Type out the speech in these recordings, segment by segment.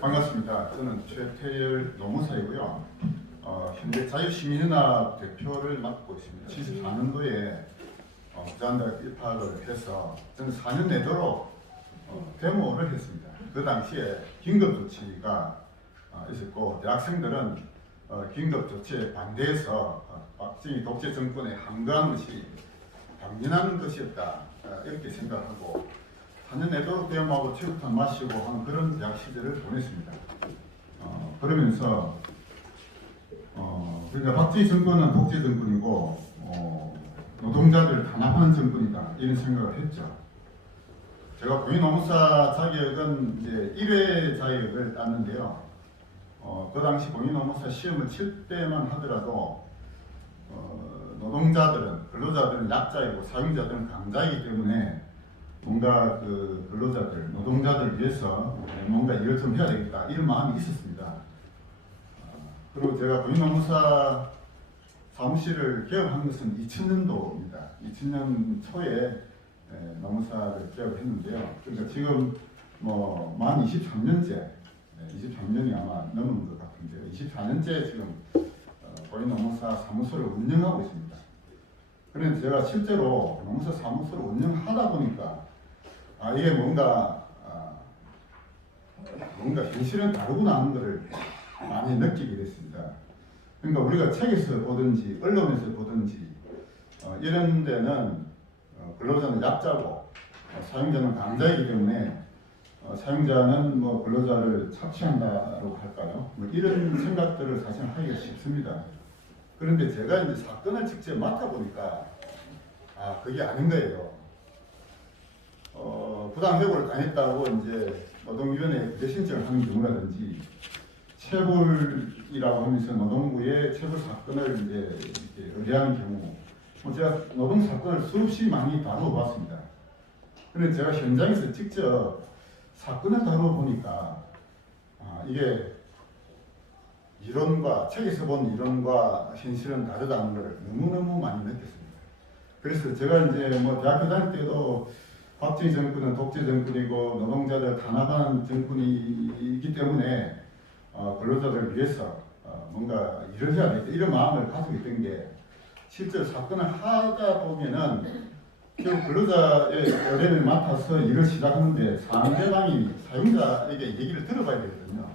반갑습니다. 저는 최태열 노무사이고요. 현재 자유시민연합 대표를 맡고 있습니다. 74년도에 부산대학 입학을 해서 저는 4년 내도록 데모를 했습니다. 그 당시에 긴급조치가 있었고 대학생들은 긴급조치에 반대해서 박정희 독재 정권에 항거하는 것이 당연한 것이었다 이렇게 생각하고 4년 내도록 데모하고 체육탄 마시고 하는 그런 대학 시절을 보냈습니다. 그러면서 그러니까 박정희 정권은 독재 정권이고 노동자들을 탄압하는 정권이다 이런 생각을 했죠. 제가 공인노무사 자격은 이제 1회 자격을 땄는데요. 그 당시 공인노무사 시험을 칠 때만 하더라도 노동자들은 근로자들은 약자이고 사용자들은 강자이기 때문에 뭔가 그 근로자들, 노동자들을 위해서 뭔가 일을 좀 해야 되겠다 이런 마음이 있었습니다. 그리고 제가 공인노무사 사무실을 개업한 것은 2000년도입니다. 2000년 초에 노무사를 개업했는데요. 그러니까 지금 만 23년째, 23년이 아마 넘은 것 같은데요. 24년째 지금 공인노무사 사무소를 운영하고 있습니다. 그런데 제가 실제로 노무사 사무소를 운영하다 보니까 이게 뭔가 현실은 다르구나 하는 것을 많이 느끼게 됐습니다. 그러니까 우리가 책에서 보든지 언론에서 보든지 이런 데는 근로자는 약자고 사용자는 강자이기 때문에 사용자는 근로자를 착취한다고 할까요? 이런 생각들을 사실 하기가 쉽습니다. 그런데 제가 이제 사건을 직접 맡아보니까 그게 아닌 거예요. 부당해고를 당했다고 이제 노동위원회에 부재 신청을 하는 경우라든지 체불이라고 하면서 노동부의 체불 사건을 이제 의뢰하는 경우, 제가 노동 사건을 수없이 많이 다뤄봤습니다. 그런데 제가 현장에서 직접 사건을 다뤄보니까 이게 이론과 책에서 본 이론과 현실은 다르다는 걸 너무너무 많이 느꼈습니다. 그래서 제가 이제 대학교 다닐 때도 박정희 정권은 독재 정권이고 노동자들 탄압하는 정권이기 때문에 근로자들을 위해서 뭔가 일을 해야 되겠다 이런 마음을 가지고 있던 게 실제로 사건을 하다 보면은 결국 근로자의 의뢰를 맡아서 일을 시작하는데 상대방이 사용자에게 얘기를 들어봐야 되거든요.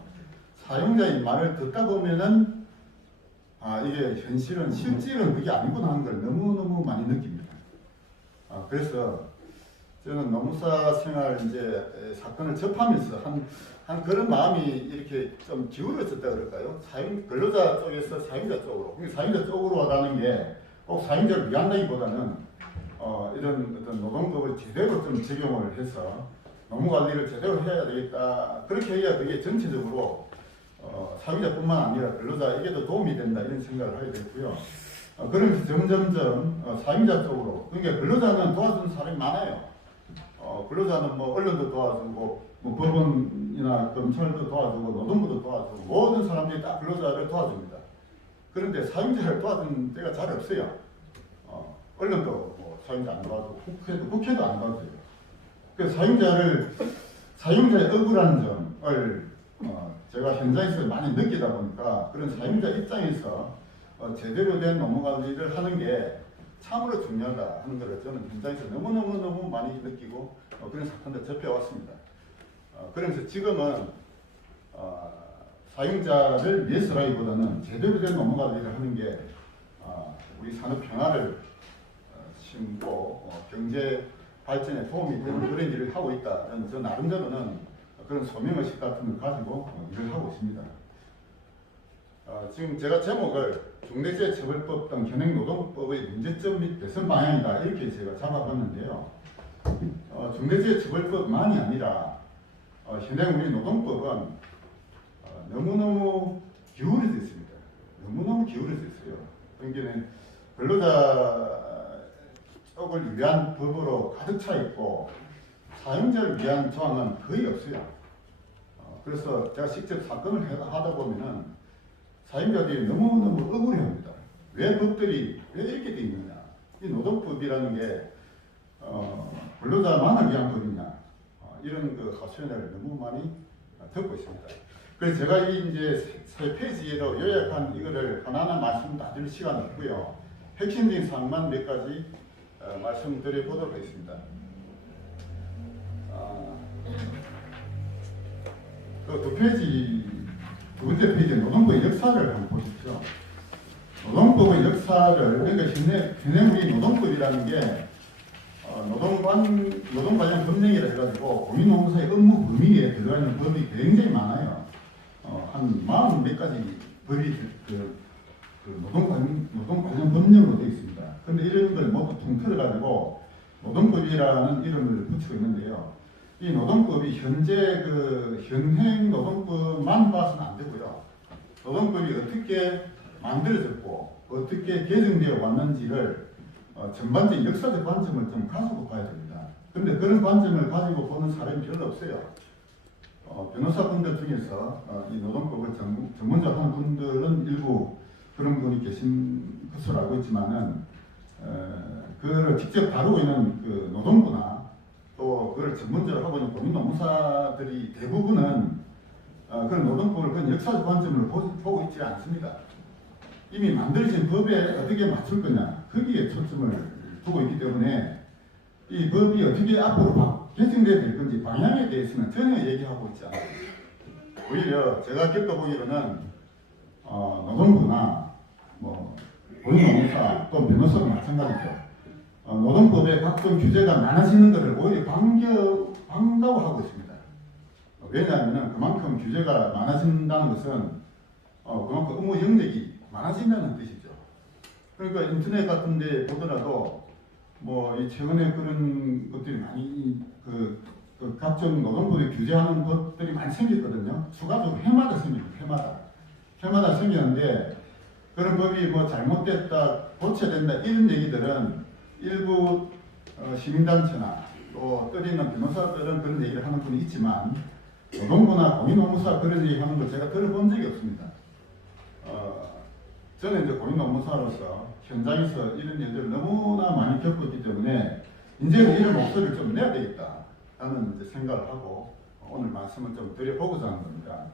사용자의 말을 듣다 보면은 이게 현실은 실질은 그게 아니구나 하는 걸 너무너무 많이 느낍니다. 그래서 저는 노무사 생활 이제 사건을 접하면서 한 그런 마음이 이렇게 좀 기울어졌다 그럴까요? 근로자 쪽에서 사용자 쪽으로. 사용자 쪽으로 가는 게 꼭 사용자를 위한다기보다는 이런 어떤 노동법을 제대로 좀 적용을 해서 노무 관리를 제대로 해야 되겠다. 그렇게 해야 그게 전체적으로 사용자뿐만 아니라 근로자에게도 도움이 된다 이런 생각을 하게 됐고요. 그러면서 점점점 사용자 쪽으로, 그러니까 근로자는 도와주는 사람이 많아요. 근로자는 언론도 도와주고 법원이나 검찰도 도와주고 노동부도 도와주고 모든 사람들이 다 근로자를 도와줍니다. 그런데 사용자를 도와주는 데가 잘 없어요. 언론도 사용자 안 도와주고 국회도 안 도와줘요. 그래서 사용자의 억울한 점을 제가 현장에서 많이 느끼다 보니까 그런 사용자 입장에서 제대로 된 노무 관리를 하는 게 참으로 중요하다 하는 것을 저는 현장에서 너무너무 많이 느끼고 그런 사건들 접해왔습니다. 그러면서 지금은 사용자를 위해서라기보다는 제대로 된 노무 관리를 하는 게 우리 산업 평화를 심고 경제 발전에 도움이 되는 그런 일을 하고 있다. 저 나름대로는 그런 소명의식 같은 걸 가지고 일을 하고 있습니다. 지금 제가 제목을 중대재해처벌법 등 현행노동법의 문제점 및 개선 방향이다 이렇게 제가 잡아봤는데요. 중대재해처벌법만이 아니라 현행 우리 노동법은 너무너무 기울어져 있습니다. 너무너무 기울어져 있어요. 그러니까 근로자 쪽을 위한 법으로 가득 차 있고 사용자를 위한 조항은 거의 없어요. 그래서 제가 직접 사건을 하다 보면은 사용자들이 너무너무 억울해합니다. 왜 법들이 왜 이렇게 돼 있느냐? 이 노동법이라는 게 근로자만을 위한 법이냐? 이런 그 하소연을 너무 많이 듣고 있습니다. 그래서 제가 이 이제 세 페이지로 요약한 이거를 하나하나 말씀 다 드릴 시간은 없고요. 핵심적인 사항만 몇 가지 말씀드려 보도록 하겠습니다. 그 두 페이지, 두 번째 페이지 노동부의 역사를 한번 보십시오. 노동법의 역사를, 그러니까 현행 우리 노동법이라는 게 노동 관련 법령이라 해가지고 공인노무사의 업무 범위에 들어가 있는 법이 굉장히 많아요. 한 40 몇 가지 법이 노동 관련 법령으로 되어 있습니다. 그런데 이런 걸 모두 통틀어가지고 노동법이라는 이름을 붙이고 있는데요. 이 노동법이 현재 현행 노동법만 봐서는 안 되고요. 노동법이 어떻게 만들어졌고 어떻게 개정되어 왔는지를 전반적인 역사적 관점을 좀 가지고 봐야 됩니다. 그런데 그런 관점을 가지고 보는 사람이 별로 없어요. 변호사분들 중에서 이 노동법을 전문적으로 하는 분들은 일부 그런 분이 계신 것으로 알고 있지만은 그걸 직접 다루고 있는 그 노동부나 또 그걸 전문적으로 하고 있는 공인노무사들이 대부분은 그런 노동법을 그런 역사적 관점으로 보고 있지 않습니다. 이미 만들어진 법에 어떻게 맞출 거냐 거기에 초점을 두고 있기 때문에 이 법이 어떻게 앞으로 개정돼야 될 건지 방향에 대해서는 전혀 얘기하고 있지 않아요. 오히려 제가 겪어보기로는 노동부나 뭐 공인노무사 또 변호사도 마찬가지죠. 노동법에 각종 규제가 많아지는 것을 오히려 반가워하고 있습니다. 왜냐하면 그만큼 규제가 많아진다는 것은 그만큼 업무 영역이 많아진다는 뜻이죠. 그러니까 인터넷 같은 데 보더라도 뭐 이 최근에 그런 것들이 많이 그 각종 노동법에 규제하는 것들이 많이 생겼거든요. 추가적으로 해마다 생깁니다. 해마다 생기는데 그런 법이 뭐 잘못됐다, 고쳐야 된다 이런 얘기들은 일부 시민단체나 또 떠리는 변호사들은 그런 얘기를 하는 분이 있지만 노동부나 공인노무사 그런 얘기 하는 걸 제가 들어본 적이 없습니다. 저는 이제 공인노무사로서 현장에서 이런 일들을 너무나 많이 겪고 있기 때문에 이제는 이런 목소리를 좀 내야 되겠다 라는 이제 생각을 하고 오늘 말씀을 좀 드려보고자 하는 겁니다.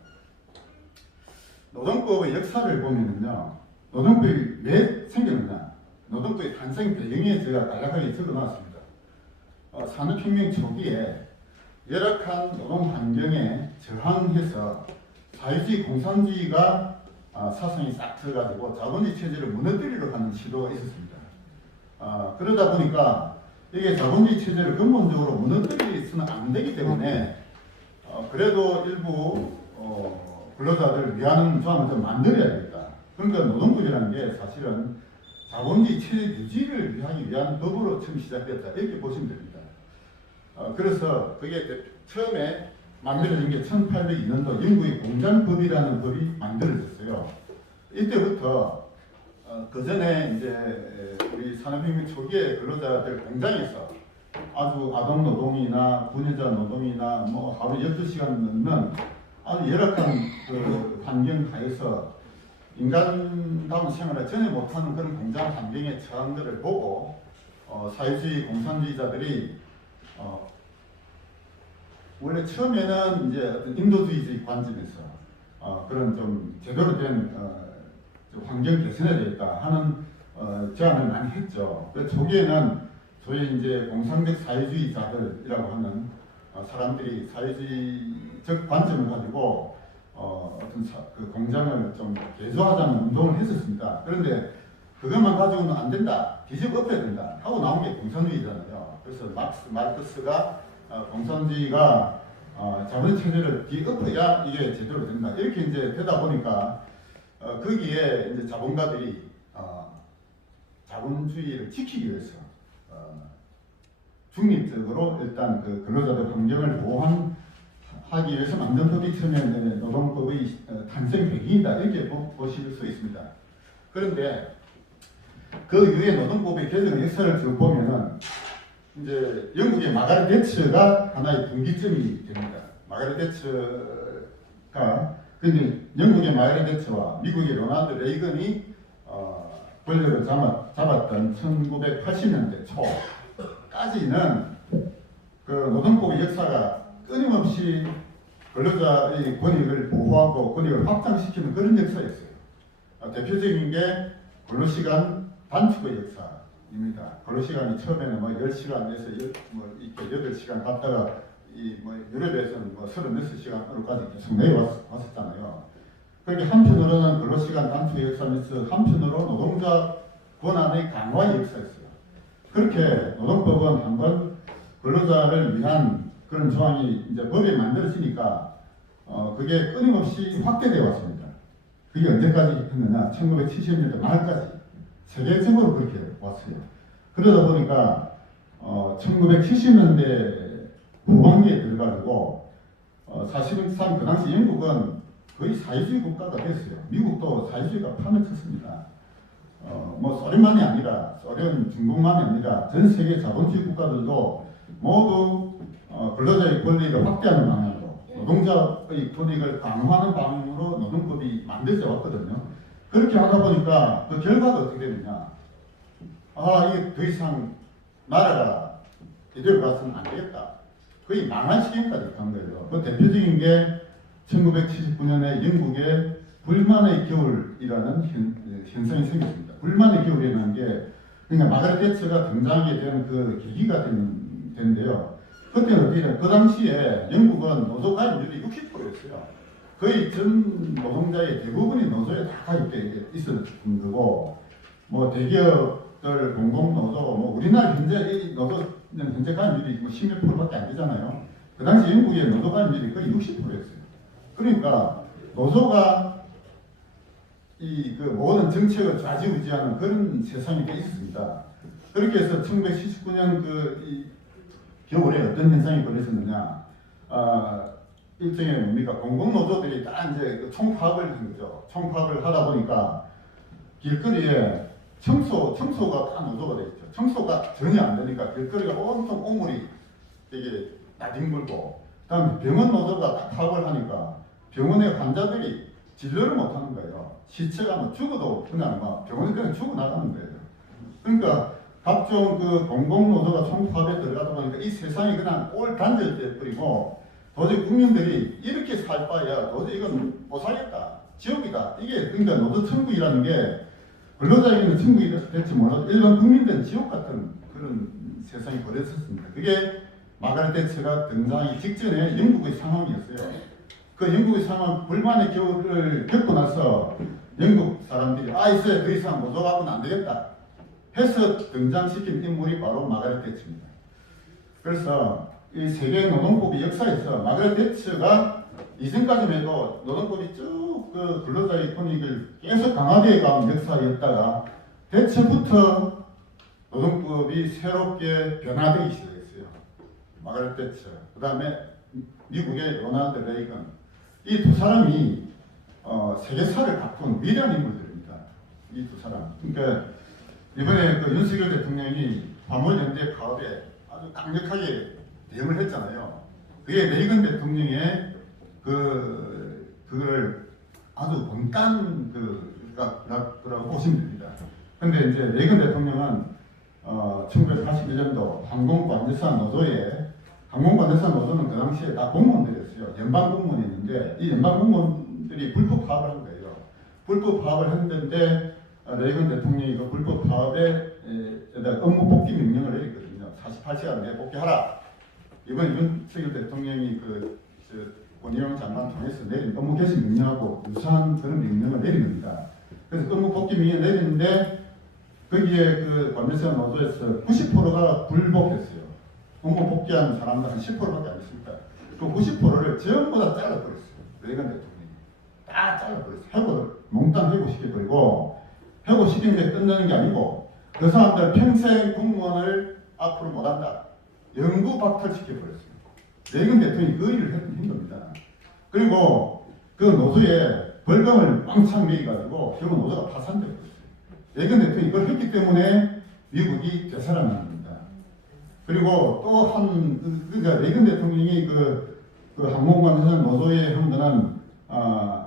노동법의 역사를 보면은요, 노동법이 왜 생겼느냐, 노동법의 탄생 배경에 제가 간략하게 적어놨습니다. 산업혁명 초기에 열악한 노동 환경에 저항해서 사회주의 공산주의가 사상이 싹 들어가지고 자본주의 체제를 무너뜨리려 하는 시도가 있었습니다. 그러다 보니까 이게 자본주의 체제를 근본적으로 무너뜨리서는 안 되기 때문에 그래도 일부 근로자들을 위하는 조항을 좀 만들어야겠다. 그러니까 노동법이라는 게 사실은 자본주의 체제 유지를 위하기 위한 법으로 처음 시작됐다 이렇게 보시면 됩니다. 그래서 그게 처음에 만들어진 게 1802년도 영국의 공장법이라는 법이 만들어졌어요. 이때부터 그 전에 이제 우리 산업혁명 초기에 근로자들 공장에서 아주 아동 노동이나 분여자 노동이나 뭐 하루 12시간 넘는 아주 열악한 그 환경 하에서 인간다운 생활을 전혀 못하는 그런 공장 환경에 처한 것을 보고 사회주의 공산주의자들이 원래 처음에는 이제 어떤 인도주의적 관점에서 그런 좀 제대로 된 환경 개선해야 되겠다 하는 제안을 많이 했죠. 초기에는 소위 이제 공상적 사회주의자들이라고 하는 사람들이 사회주의적 관점을 가지고 어떤 그 공장을 좀 개조하자는 운동을 했었습니다. 그런데 그것만 가지고는 안 된다, 뒤집어 엎어야 된다 하고 나온 게 공산주의잖아요. 그래서 마르크스가 공산주의가 자본 체제를 뒤엎어야 이게 제대로 된다 이렇게 이제 되다 보니까 거기에 이제 자본가들이 자본주의를 지키기 위해서 중립적으로 일단 그 근로자들 환경을 보호하기 위해서 만든 법이 처음에 노동법의 탄생 배경이다 이렇게 보실 수 있습니다. 그런데 그 이후에 노동법의 개정 역사를 쭉 보면은 이제 영국의 마가렛 대처가 하나의 분기점이 됩니다. 마가렛 대처가 근데 영국의 마가렛 대처와 미국의 로널드 레이건이 권력을 잡았던 1980년대 초까지는 그 노동법의 역사가 끊임없이 근로자의 권익을 보호하고 권익을 확장시키는 그런 역사였어요. 대표적인 게 근로시간 단축의 역사입니다. 근로시간이 처음에는 뭐 10시간에서 이렇게 8시간 갔다가 유럽에서는 36시간으로까지 계속 내려왔었잖아요. 그렇게 한편으로는 근로시간 단축의 역사면서 한편으로 노동자 권한의 강화의 역사였어요. 그렇게 노동법은 한번 근로자를 위한 그런 조항이 이제 법에 만들어지니까 그게 끊임없이 확대되어 왔습니다. 그게 언제까지 했느냐? 1970년대 말까지 세계적으로 그렇게 왔어요. 그러다 보니까 1970년대 후반기에 들어가지고 사실상 그 당시 영국은 거의 사회주의 국가가 됐어요. 미국도 사회주의가 판을 쳤습니다. 소련만이 아니라 소련, 중국만이 아니라 전 세계 자본주의 국가들도 모두 근로자의 권리를 확대하는 방향으로 노동자의 권익을 강화하는 방향으로 노동법이 만들어져 왔거든요. 그렇게 하다 보니까 그 결과가 어떻게 되느냐? 이게 더 이상 나라가 이대로 가서는 안 되겠다. 거의 망할 시기까지 간 거예요. 그 대표적인 게 1979년에 영국의 불만의 겨울이라는 현상이 생겼습니다. 불만의 겨울이라는 게 그러니까 마가렛 대처가 등장하게 된 그 계기가 된데요. 그때는 어떻게 그 당시에 영국은 노조 가입률이 60%였어요. 거의 전 노동자의 대부분이 노조에 다 가입돼 있었던 거고, 대기업들 공공노조, 우리나라 현재 이 노조는 현재 가입률이 10몇 %밖에 안 되잖아요. 그 당시 영국의 노조 가입률이 거의 60%였어요. 그러니까 노조가 모든 정책을 좌지우지하는 그런 세상이 돼 있었습니다. 그렇게 해서 1979년 겨울에 어떤 현상이 벌어졌느냐? 일종의 공공노조들이 다 이제 총파업을 한 거죠. 총파업을 하다 보니까 길거리에 청소가 다 노조가 돼 있죠. 청소가 전혀 안 되니까 길거리가 온통 옹물이 되게 나뒹굴고, 그다음에 병원 노조가 다 파업을 하니까 병원의 환자들이 진료를 못 하는 거예요. 시체가 죽어도 그냥 병원에 그냥 죽어 나가는 거예요. 그러니까 각종 공공노조가 총파업에 들어가다 보니까 이 세상이 그냥 올 단절돼 버리고, 도저히 국민들이 이렇게 살 바에야 도저히 이건 못 살겠다. 지옥이다. 이게 그러니까 노조 천국이라는 게 근로자에게는 천국이 될지 몰라도 일반 국민들은 지옥 같은 그런 세상이 벌어졌습니다. 그게 마가렛 대처가 등장하기 직전에 영국의 상황이었어요. 그 영국의 상황, 불만의 겨울을 겪고 나서 영국 사람들이 이제 더 이상 노조하고는 안 되겠다 해서 등장시킨 인물이 바로 마가렛 대처입니다. 그래서 이 세계 노동법의 역사에서 마가렛 대처가 이전까지만 해도 노동법이 쭉 근로자의 권익을 계속 강화되어 간 역사였다가 대처부터 노동법이 새롭게 변화되기 시작했어요. 마가렛 대처, 그 다음에 미국의 로널드 레이건, 이 두 사람이 세계사를 바꾼 위대한 인물들입니다. 이 두 사람. 그러니까 이번에 윤석열 대통령이 화물연대 파업에 아주 강력하게 대응을 했잖아요. 그게 레이건 대통령의 그걸 아주 원단 그라고 보시면 됩니다. 근데 이제 레이건 대통령은 1982년도 항공관제사 노조는 그 당시에 다 공무원들이었어요. 연방 공무원이었는데 이 연방 공무원들이 불법 파업을 한 거예요. 불법 파업을 했는데 레이건 대통령이 그 불법 파업에 업무 복귀 명령을 내렸거든요. 48시간 내에 복귀하라. 이번 윤석열 대통령이 원희룡 장관 통해서 내린 업무 개시 명령하고 유사한 그런 명령을 내린 겁니다. 그래서 업무 복귀 명령을 내리는데 거기에 관제사 노조에서 90%가 불복했어요. 업무 복귀한 사람들 한 10%밖에 안 됐습니다. 그 90%를 전부 다 잘라버렸어요. 레이건 대통령이 다 잘라버렸어요. 해고를 몽땅 해고시켜버리고, 해고시킨 게 끝나는 게 아니고 그 사람들 평생 공무원을 앞으로 못한다. 영구 박탈시켜버렸어요. 레이건 대통령이 그 일을 했던 겁니다. 그리고 그 노조에 벌금을 왕창 매겨가지고 결국 노조가 파산되었어요. 레이건 대통령이 이걸 했기 때문에 미국이 되살아난 겁니다. 그리고 또 그러니까 레이건 대통령이 항공관제사 노조에 한 거는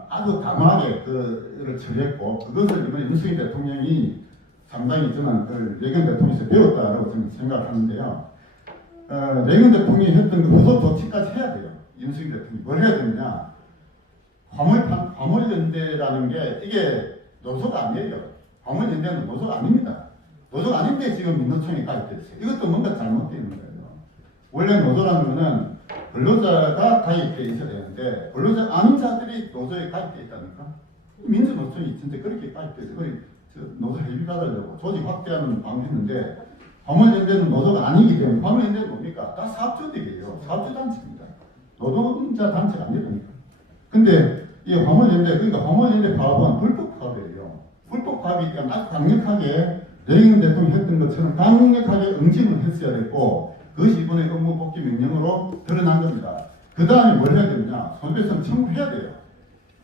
아주 강하게 그를 처리했고, 그것을 이번에 윤석열 대통령이 상당히 저는 레이건 대통령에서 배웠다라고 저는 생각하는데요. 레이건 대통령이 했던 그 후속 조치까지 해야 돼요. 윤석열 대통령이 뭘 해야 되느냐. 화물연대라는 게 이게 노조가 아니에요. 화물연대는 노조가 아닙니다. 노조가 아닌데 지금 민노총에 가입되어 있어요. 이것도 뭔가 잘못되어 있는 거예요. 원래 노조라는 거는 근로자가 가입되어 있어야 되는데 근로자 아닌 자들이 노조에 가입되어 있다니까. 민주노총이 진짜 그렇게 가입되어 있어요. 노조 회비 받으려고 조직 확대하는 방법했는데 화물연대는 노조가 아니기 때문에 화물연대는 뭡니까? 다 사업조직이에요. 사업주단체입니다. 노동자 단체가 아니라니까. 근데 이 화물연대, 그러니까 화물연대 파업은 불법 파업이에요. 불법 파업이기 때문에 아주 강력하게 레이건 대통령이 했던 것처럼 강력하게 응징을 했어야 됐고 그것이 이번에 업무 복귀 명령으로 드러난 겁니다. 그 다음에 뭘 해야 되느냐? 손해배상 청구해야 돼요.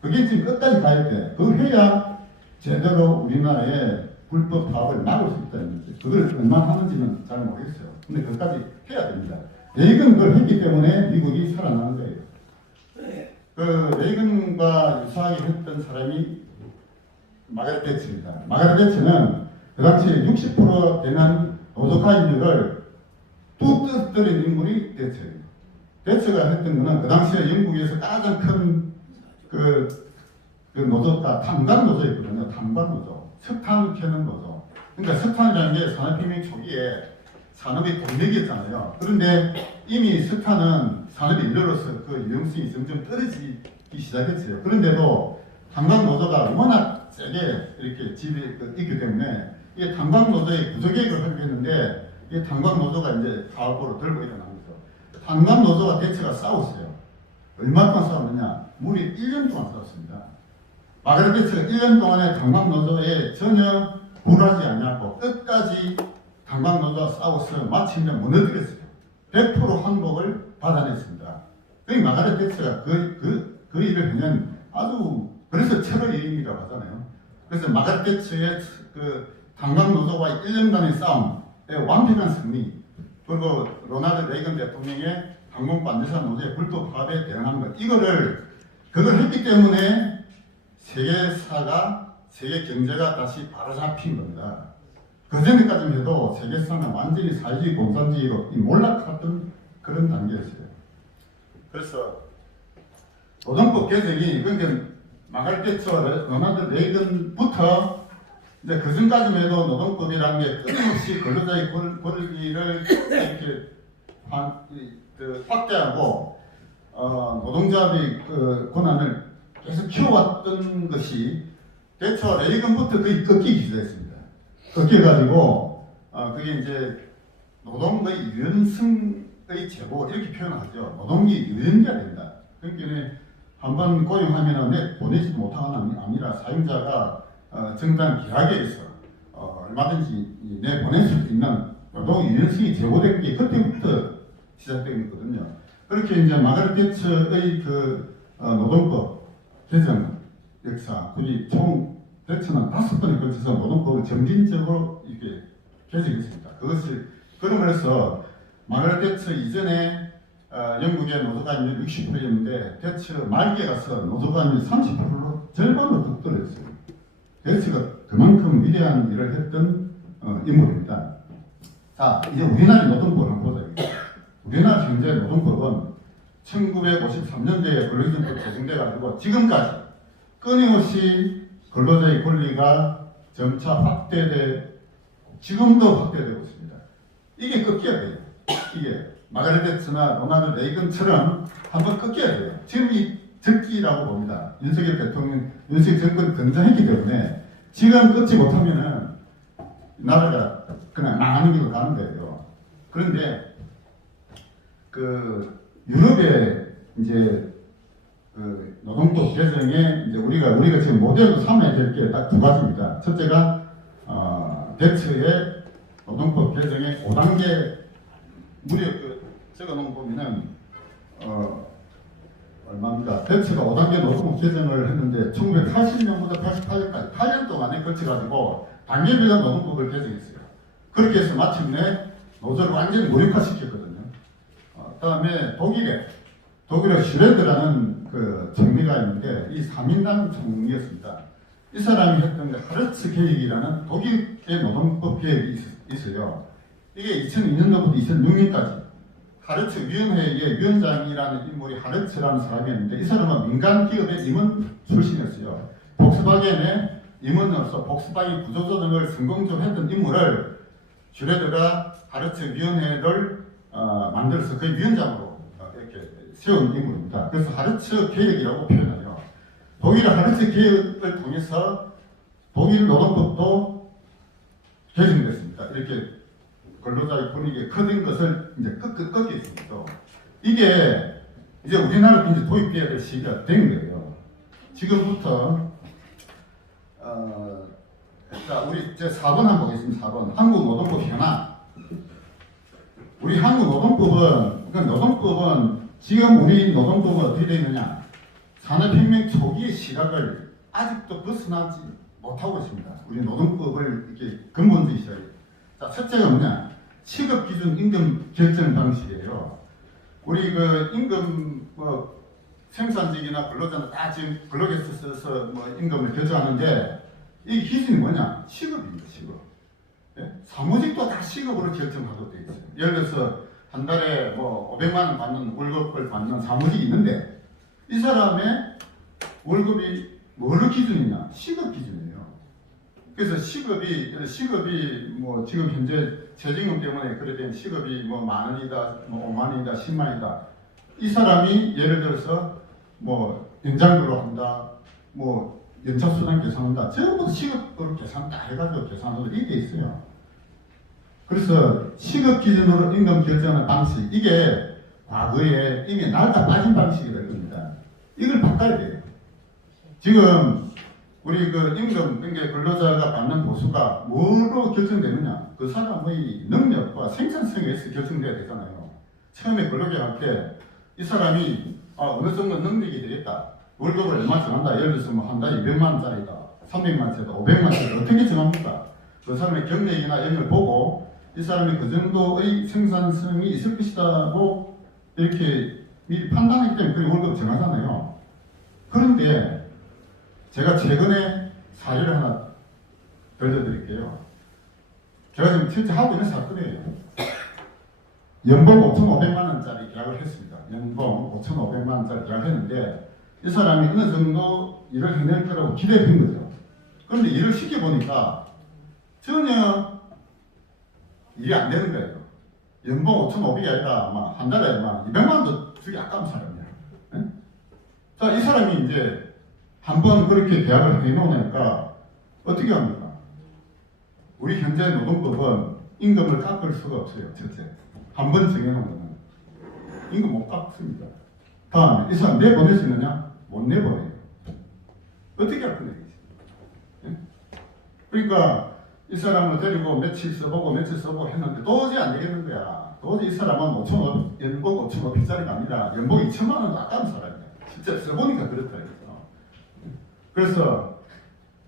그게 지금 끝까지 가야 돼. 그걸 해야 제대로 우리나라의 불법 파업을 막을 수 있다는 거죠. 그걸 얼마나 하는지는 잘 모르겠어요. 근데 그것까지 해야 됩니다. 레이건 그걸 했기 때문에 미국이 살아나는 거예요. 그 레이건과 유사하게 했던 사람이 마가렛 대처입니다. 마가렛 대처는 그 당시에 60% 되는 노조 가입률을 뚝 떨어뜨린 인물이 대처예요. 대처가 했던 거는 그 당시에 영국에서 가장 큰 그 노조가 탄광 노조였거든요. 탄광 노조. 석탄 캐는 노조. 그러니까 석탄이라는 게 산업혁명 초기에 산업의 동력이었잖아요. 그런데 이미 석탄은 산업의 일로로서 그 유용성이 점점 떨어지기 시작했어요. 그런데도 탄광 노조가 워낙 세게 이렇게 집이 있기 때문에 이 탄광 노조의 구조개혁을 하려고 했는데 이 탄광 노조가 이제 파업으로 들고 일어난 거죠. 탄광 노조와 대처가 싸웠어요. 얼마 동안 싸웠느냐? 무려 1년 동안 싸웠습니다. 마가렛 대처가 1년 동안에 탄광 노조에 전혀 굴하지 않냐고 끝까지 탄광 노조와 싸워서 마침내 무너뜨렸어요. 100% 항복을 받아냈습니다. 그 마가렛 대처가 그 일을 하면 아주 그래서 철의 여인이라고 하잖아요. 그래서 마가렛 대처의 그 탄광 노조와의 1년간의 싸움의 완벽한 승리, 그리고 로나ल्드 레이건 대통령의 항공 반대사 노조의 불법 파업에 대응하는 것, 그걸 했기 때문에 세계 경제가 다시 바로잡힌 겁니다. 그전에까지만 해도 세계사는 완전히 사회주의 공산주의로 몰락했던 그런 단계였어요. 그래서 노동법 개정이 그러니까 마가렛 대처 로나ल्드 레이건부터 이제 그 전까지만 해도 노동법이라는 게 끊임없이 근로자의 권리를 이렇게 확대하고 노동자의 그 권한을 계속 키워왔던 것이 대처 레이건부터 거의 꺾이기 시작했습니다. 꺾여가지고 그게 이제 노동의 유연성의 제고 이렇게 표현하죠. 노동이 유연해야 된다. 그러니까 한번 고용하면은 보내지도 못하는 아니라 사용자가 정당 계약에 의해서 얼마든지 보낼 수 있는 노동 유연성이 제고된 게 그때부터 시작된 거거든요. 그렇게 이제 마가렛 대처의 그 노동법 개정 역사, 그리 총 대처는 5번에 걸쳐서 노동법을 점진적으로 이렇게 개정했습니다. 그것을 그러면서 마가렛 대처 이전에 영국의 노조가입률 60%였는데 대처 말기에 가서 노조가입률 30%로 절반으로 뚝 떨어졌어요. 대처가 그만큼 위대한 일을 했던 인물입니다. 자, 이제 우리나라 노동법을 한번 보자. 우리나라 현재 노동법은 1953년도에 근로기준법 제정돼가지고 지금까지 끊임없이 근로자의 권리가 점차 지금도 확대되고 있습니다. 이게 꺾여야 돼요. 이게 마가렛 대처나 로나ल्드 레이건처럼 한번 꺾여야 돼요. 지금 이 적기라고 봅니다. 윤석열 대통령, 윤석열 정권이 등장했기 때문에 지금 끊지 못하면은 나라가 그냥 망하는 길로 가는 거예요. 그런데 그 유럽의 이제 그 노동법 개정에 이제 우리가 지금 모델로 삼아야 될 게 딱 두 가지입니다. 첫째가 대처의 노동법 개정의 5단계 무려 적어놓은 보면은 얼마입니까? 대처가 5단계 노동법 개정을 했는데 1980년부터 88년까지 8년 동안에 걸쳐가지고 단계별로 노동법을 개정했어요. 그렇게 해서 마침내 노조를 완전히 무력화시켰거든요. 그다음에 독일의 슈레드라는 그 총리가 있는데 이 3인당 총리였습니다. 이 사람이 했던 게 하르츠 계획이라는 독일의 노동법 계획이 있어요. 이게 2002년도부터 2006년까지 하르츠위원회의 위원장이라는 인물이 하르츠라는 사람이었는데 이 사람은 민간 기업의 임원 출신이었어요. 복스바겐의 임원으로서 복스바겐 구조조정을 성공적으로 했던 인물을 슈레더가 하르츠위원회를 만들어서 그 위원장으로 이렇게 세운 인물입니다. 그래서 하르츠 개혁이라고 표현해요. 독일의 하르츠 개혁을 통해서 독일 노동법도 개정됐습니다. 이렇게 근로자의 분위기가 커진 것을 이제 꺾였습니다. 이게 이제 우리나라도 이제 도입돼야 될 시기가 된 거예요. 지금부터 자 우리 제 4번 한번 보겠습니다. 4번 한국노동법 현안. 우리 한국노동법은 노동법은 지금 우리 노동법은 어떻게 되어 있느냐? 산업혁명 초기의 시각을 아직도 벗어나지 못하고 있습니다. 우리 노동법을 이렇게 근본적인 시각. 자, 첫째가 뭐냐? 취급 기준 임금 결정 방식이에요. 우리 그 임금 생산직이나 근로자는 다 지금 근로계획서 써서 임금을 결정하는데 이 기준이 뭐냐? 시급입니다. 시급. 예? 사무직도 다 시급으로 결정하도록 되어 있어요. 예를 들어서 한 달에 500만 원 받는 월급을 받는 사무직이 있는데 이 사람의 월급이 뭘로 기준이냐? 시급 기준이에요. 그래서 시급이 지금 현재 최저임금 때문에 그래 된 시급이 10,000원이다, 50,000원이다, 100,000원이다. 이 사람이 예를 들어서 연장근로 한다, 연차수당 계산한다. 전부 시급으로 계산 다 해가지고 계산으로 이게 있어요. 그래서 시급 기준으로 임금 결정하는 방식, 이게 과거에 이미 낡아 빠진 방식이 될 겁니다. 이걸 바꿔야 돼요. 지금 우리 그 임금, 그러니까 근로자가 받는 보수가 뭐로 결정되느냐? 그 사람의 능력과 생산성에 의해서 결정돼야 되잖아요. 처음에 근로계약할 때 이 사람이 어느 정도 능력이 되겠다. 월급을 얼마 정한다. 예를 들어서 한 달에 200만 원짜리다, 300만 원짜리다, 500만 원짜리다. 어떻게 정합니까? 그 사람의 경력이나 이런 걸 보고 이 사람이 그 정도의 생산성이 있을 것이다고 이렇게 미리 판단하기 때문에 그 월급을 정하잖아요. 그런데 제가 최근에 사례를 하나 들려드릴게요. 제가 지금 실제 하고 있는 사건이에요. 연봉 5,500만 원짜리 계약을 했습니다. 연봉 5,500만 원짜리 계약을 했는데 이 사람이 어느 정도 일을 해낼 거라고 기대된 거죠. 그런데 일을 시켜보니까 전혀 일이 안 되는 거예요. 연봉 5,500이 아니라 한 달에 200만 원도 주기 아까운 사람이야. 네? 자, 이 사람이 이제 한번 그렇게 계약을 해놓으니까 어떻게 합니까? 우리 현재 노동법은 임금을 깎을 수가 없어요. 첫째, 한번 정해놓으면 임금 못 깎습니다. 다음에 이 사람 내보낼 수 있느냐? 못 내보내요. 어떻게 할 거냐? 그러니까 이 사람을 데리고 며칠 써보고 했는데 도저히 안 되겠는 거야. 도저히 이 사람은 5,500, 연봉 5,500짜리가 아니라 연봉 2,000만 원도 아까운 사람이야. 진짜 써보니까 그렇다. 그래서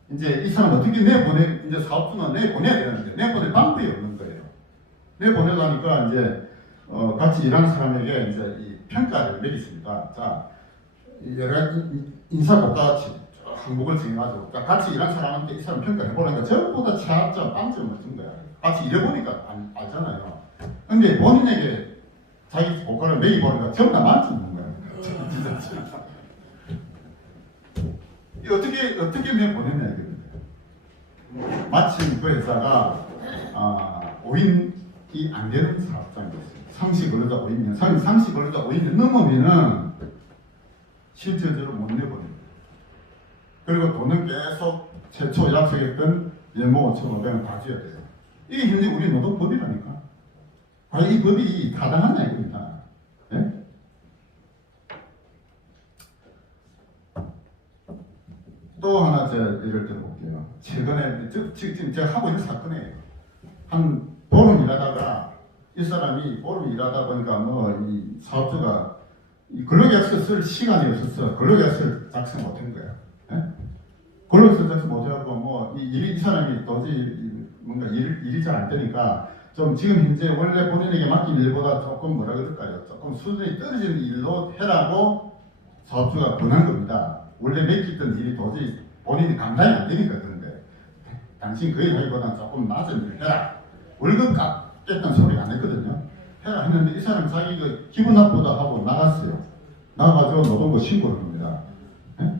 이제 이 사람 어떻게 이제 사업주는 내보내야 되는데 내보낼 방법이 없는 거예요. 내보내려니까 이제 같이 일하는 사람에게 이제 이 평가를 내리십니다. 자, 여러 인사고과 같이 항목을 정해가지고 같이 일하는 사람한테 이 사람 평가해 보니까 전부 다 차점, 빵점을 준 거야. 같이 일해보니까 알잖아요. 근데 본인에게 자기 고과를 매기보니까 전부 다 만점 준 거야. 진짜. 어떻게 내보냈냐 이거예요. 마침 그 회사가 오인이 안 되는 사업장이었어요. 상시 근로자 오인면, 상시 근로자 오인을 넘으면은 실질적으로 못 내보냅니다. 그리고 돈은 계속 최초 약속했던 연봉 5,500원 다 줘야 돼요. 이게 현재 우리 노동법이라니까. 과연 이 법이 타당하냐 이겁니다. 네? 또 하나 제가 예를 들어볼게요. 최근에 지금 제가 하고 있는 사건이에요. 한 보름 일하다가 이 사람이 보름 일하다 보니까 이 사업주가 이 근로계약서 쓸 시간이 없어서 근로계약서를 작성 못한 거야. 예? 근로계약서 작성 못해갖고 이 사람이 도저히 뭔가 일이 잘 안 되니까 좀 지금 현재 원래 본인에게 맡긴 일보다 조금 뭐라 그럴까요? 조금 수준이 떨어지는 일로 해라고 사업주가 권한 겁니다. 원래 맡겼던 일이 도저히 본인이 감당이 안 되니까 그런데 당신 그 일 하기보다 조금 낮은 일을 해라. 월급 깎겠다는 소리가 안 했거든요. 해라 했는데 이 사람 자기 그 기분 나쁘다 하고 나갔어요. 나가가지고 노동부 신고를 합니다. 예?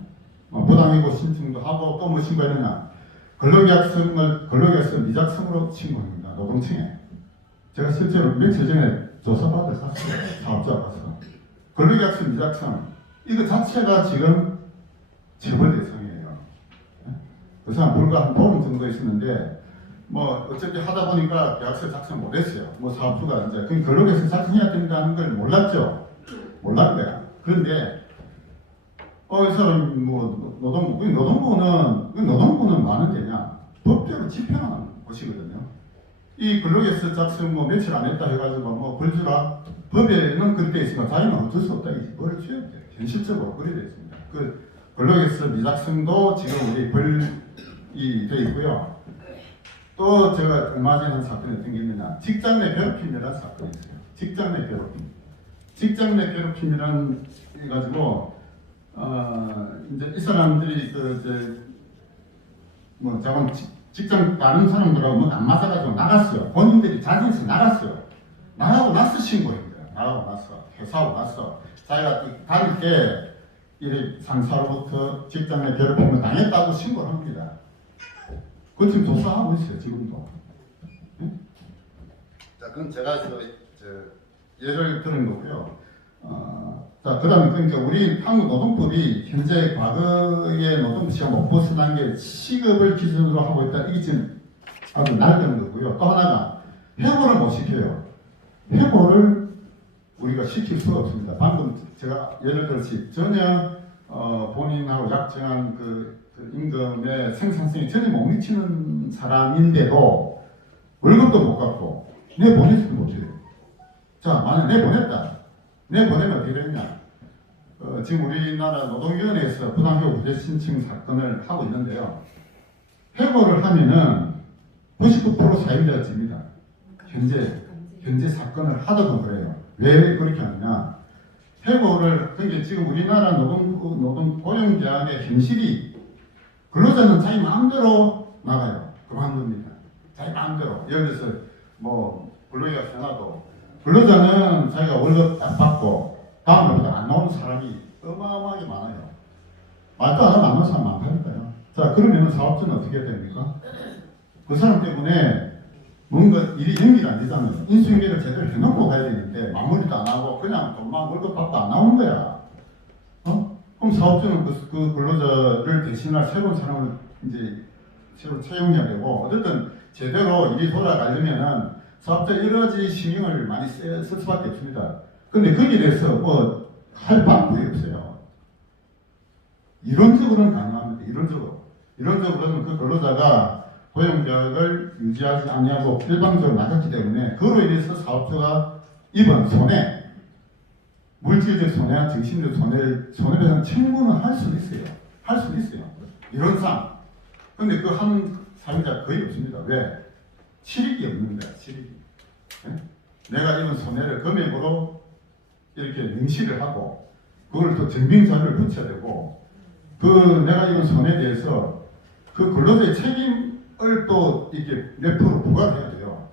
부당이고 신청도 하고 또 뭐 신고했느냐? 근로계약서 미작성으로 신고합니다. 노동청에. 제가 실제로 며칠 전에 조사받아 갔어요. 사업자 가서. 근로계약서 미작성. 이거 자체가 지금 처벌 대상이에요. 그 사람 불과 한 보름 정도 있었는데 뭐 어차피 하다 보니까 계약서 작성 못했어요. 뭐 사업주가 이제 그 근로계약서 작성해야 된다는 걸 몰랐죠. 몰랐는 거야. 그런데 이 사람 뭐 노동부는 많은 데냐? 법대로 집행하는 곳이거든요. 이 근로계약서 작성 뭐 며칠 안 했다 해가지고 뭐 벌 주라. 법에는 그렇게 있으면 자기는 어쩔 수 없다. 벌을 줘야 돼. 현실적으로 그래 되어 있습니다. 그 근로계약서 미작성도 지금 우리 벌이 되어 있고요. 또 제가 얼마 전에 한 사건이 어떤 게 있느냐. 직장 내 괴롭힘이라는 사건이 있어요. 직장 내 괴롭힘. 직장 내 괴롭힘이라는 해가지고 이제 이 사람들이 뭐 자본 직장 다른 사람들하고 뭐 안 맞아가지고 나갔어요. 본인들이 자진해서 나갔어요. 나가고 나서 신고했어요. 나가고 나서 회사하고 나서 자기가 다닐 때 이 상사로부터 직장 내 괴롭힘을 당했다고 신고를 합니다. 그거 지금 조사하고 있어요. 지금도. 네? 자, 그럼 제가 예를 들은 거고요. 자, 그 다음에 그러니까 우리 한국 노동법이 현재 과거의 노동부 시험 못 벗어난 게 시급을 기준으로 하고 있다. 이게 지금 아주 낡은 거고요. 또 하나가 해고를 못 시켜요. 해고를 우리가 시킬 수가 없습니다. 방금 제가 예를 들어서 전혀 본인하고 약정한 그 임금의 생산성이 전혀 못 미치는 사람인데도 월급도 못 갚고 내보내지도 못해요. 자, 만약 내보냈다. 내보내면 어떻게 되느냐? 지금 우리나라 노동위원회에서 부당해고 부재 신청 사건을 하고 있는데요. 해고를 하면은 99% 사유자가 집니다. 현재 사건을 하더라도 그래요. 왜 그렇게 하느냐? 해고를, 그러니까 지금 우리나라 노동 고용계약의 현실이 근로자는 자기 마음대로 나가요. 그만둡니다. 자기 마음대로. 예를 들어서 뭐 근로계약 생활도 근로자는 자기가 월급 딱 받고 다음날부터 안 나오는 사람이 어마어마하게 많아요. 말도 안 하면 안 나오는 사람 많다니까요. 자, 그러면 사업자는 어떻게 해야 됩니까? 그 사람 때문에 뭔가 일이 연기가 안 되잖아요. 인수인계를 제대로 해놓고 가야 되는데 마무리도 안 하고 그냥 돈만 월급 받고 안 나오는 거야. 그럼 사업자는 그 근로자를 대신할 새로운 사람을 이제 새로 채용해야 되고 어쨌든 제대로 일이 돌아가려면은 사업자 여러 가지 신경을 많이 쓸 수밖에 없습니다. 근데 거기에 대해서 뭐 할 방법이 없어요. 이론적으로는 가능합니다. 이론적으로는 그 근로자가 고용계약을 유지하지 아니하고 일방적으로 나갔기 때문에 그로 인해서 사업자가 입은 손해, 물질적 손해와 정신적 손해배상 청구는 할 수 있어요. 할 수 있어요. 이론상. 근데 그 한 사유자 거의 없습니다. 왜? 실익이 없는 거야. 실익이. 네? 내가 입은 손해를 금액으로 이렇게 명시를 하고 그걸 또 증빙자료를 붙여야 되고 그 내가 입은 손해에 대해서 그 근로자의 책임을 또 이렇게 몇 프로 부과를 해야 돼요.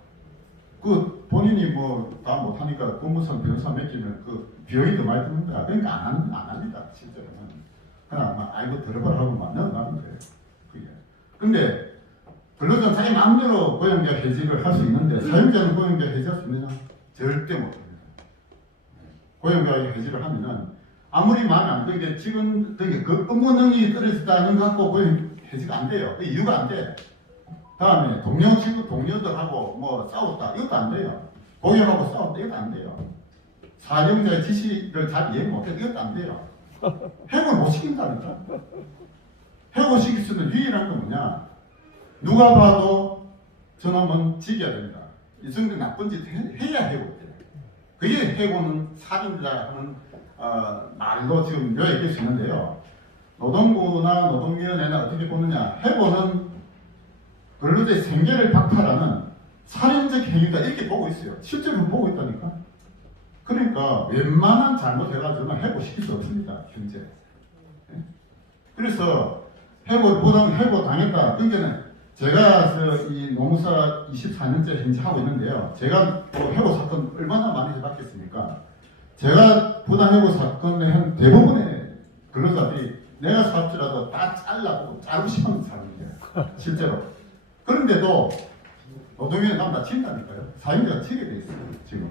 그 본인이 뭐 다 못하니까 공무원 변호사 맡기면 그 비용이 더 많이 드는 거야. 그러니까 안 합니다. 실제로는. 그냥 막 아이고 들어봐라 하고 막 넘어가는 거예요. 그게. 근데 근로자는 자기 마음대로 고용계약 해지를 할 수 있는데 사용자는 고용계약 해지할 수 있느냐? 절대 못합니다. 고용계약 해지를 하면은 아무리 마음에 안 드는 게 지금 그 업무 능력이 떨어졌다는 거 갖고 고용 해지가 안 돼요. 그 이유가 안 돼. 다음에 동료들하고 뭐 싸웠다. 이것도 안 돼요. 고용하고 싸웠다. 이것도 안 돼요. 사용자의 지시를 잘 이해 못해. 이것도 안 돼요. 해고를 못 시킨다니까. 해고시킬 수 있는 유일한 건 뭐냐? 누가 봐도 저놈은 지켜야 된다. 이 정도 나쁜 짓 해야 해고돼요. 그게 해고는 살인자 하는 말로 지금 얘기할 수 있는데요. 노동부나 노동위원회나 어떻게 보느냐? 해고는 근로자의 생계를 박탈하는 살인적 행위다 이렇게 보고 있어요. 실제로 보고 있다니까. 그러니까 웬만한 잘못해가지고는 해고시킬 수 없습니다. 현재. 그래서 해고 당했다. 그러니까 제가 이 노무사 24년째 현재 하고 있는데요. 제가 해고 사건 얼마나 많이 해봤겠습니까? 제가 부당 해고 사건의 한 대부분의 근로자들이 내가 사업주라도 다 잘라고 자르고 싶은 사람이에요. 실제로. 그런데도 노동위에 가면 다 친다니까요. 사임자가 치게 돼 있어요. 지금.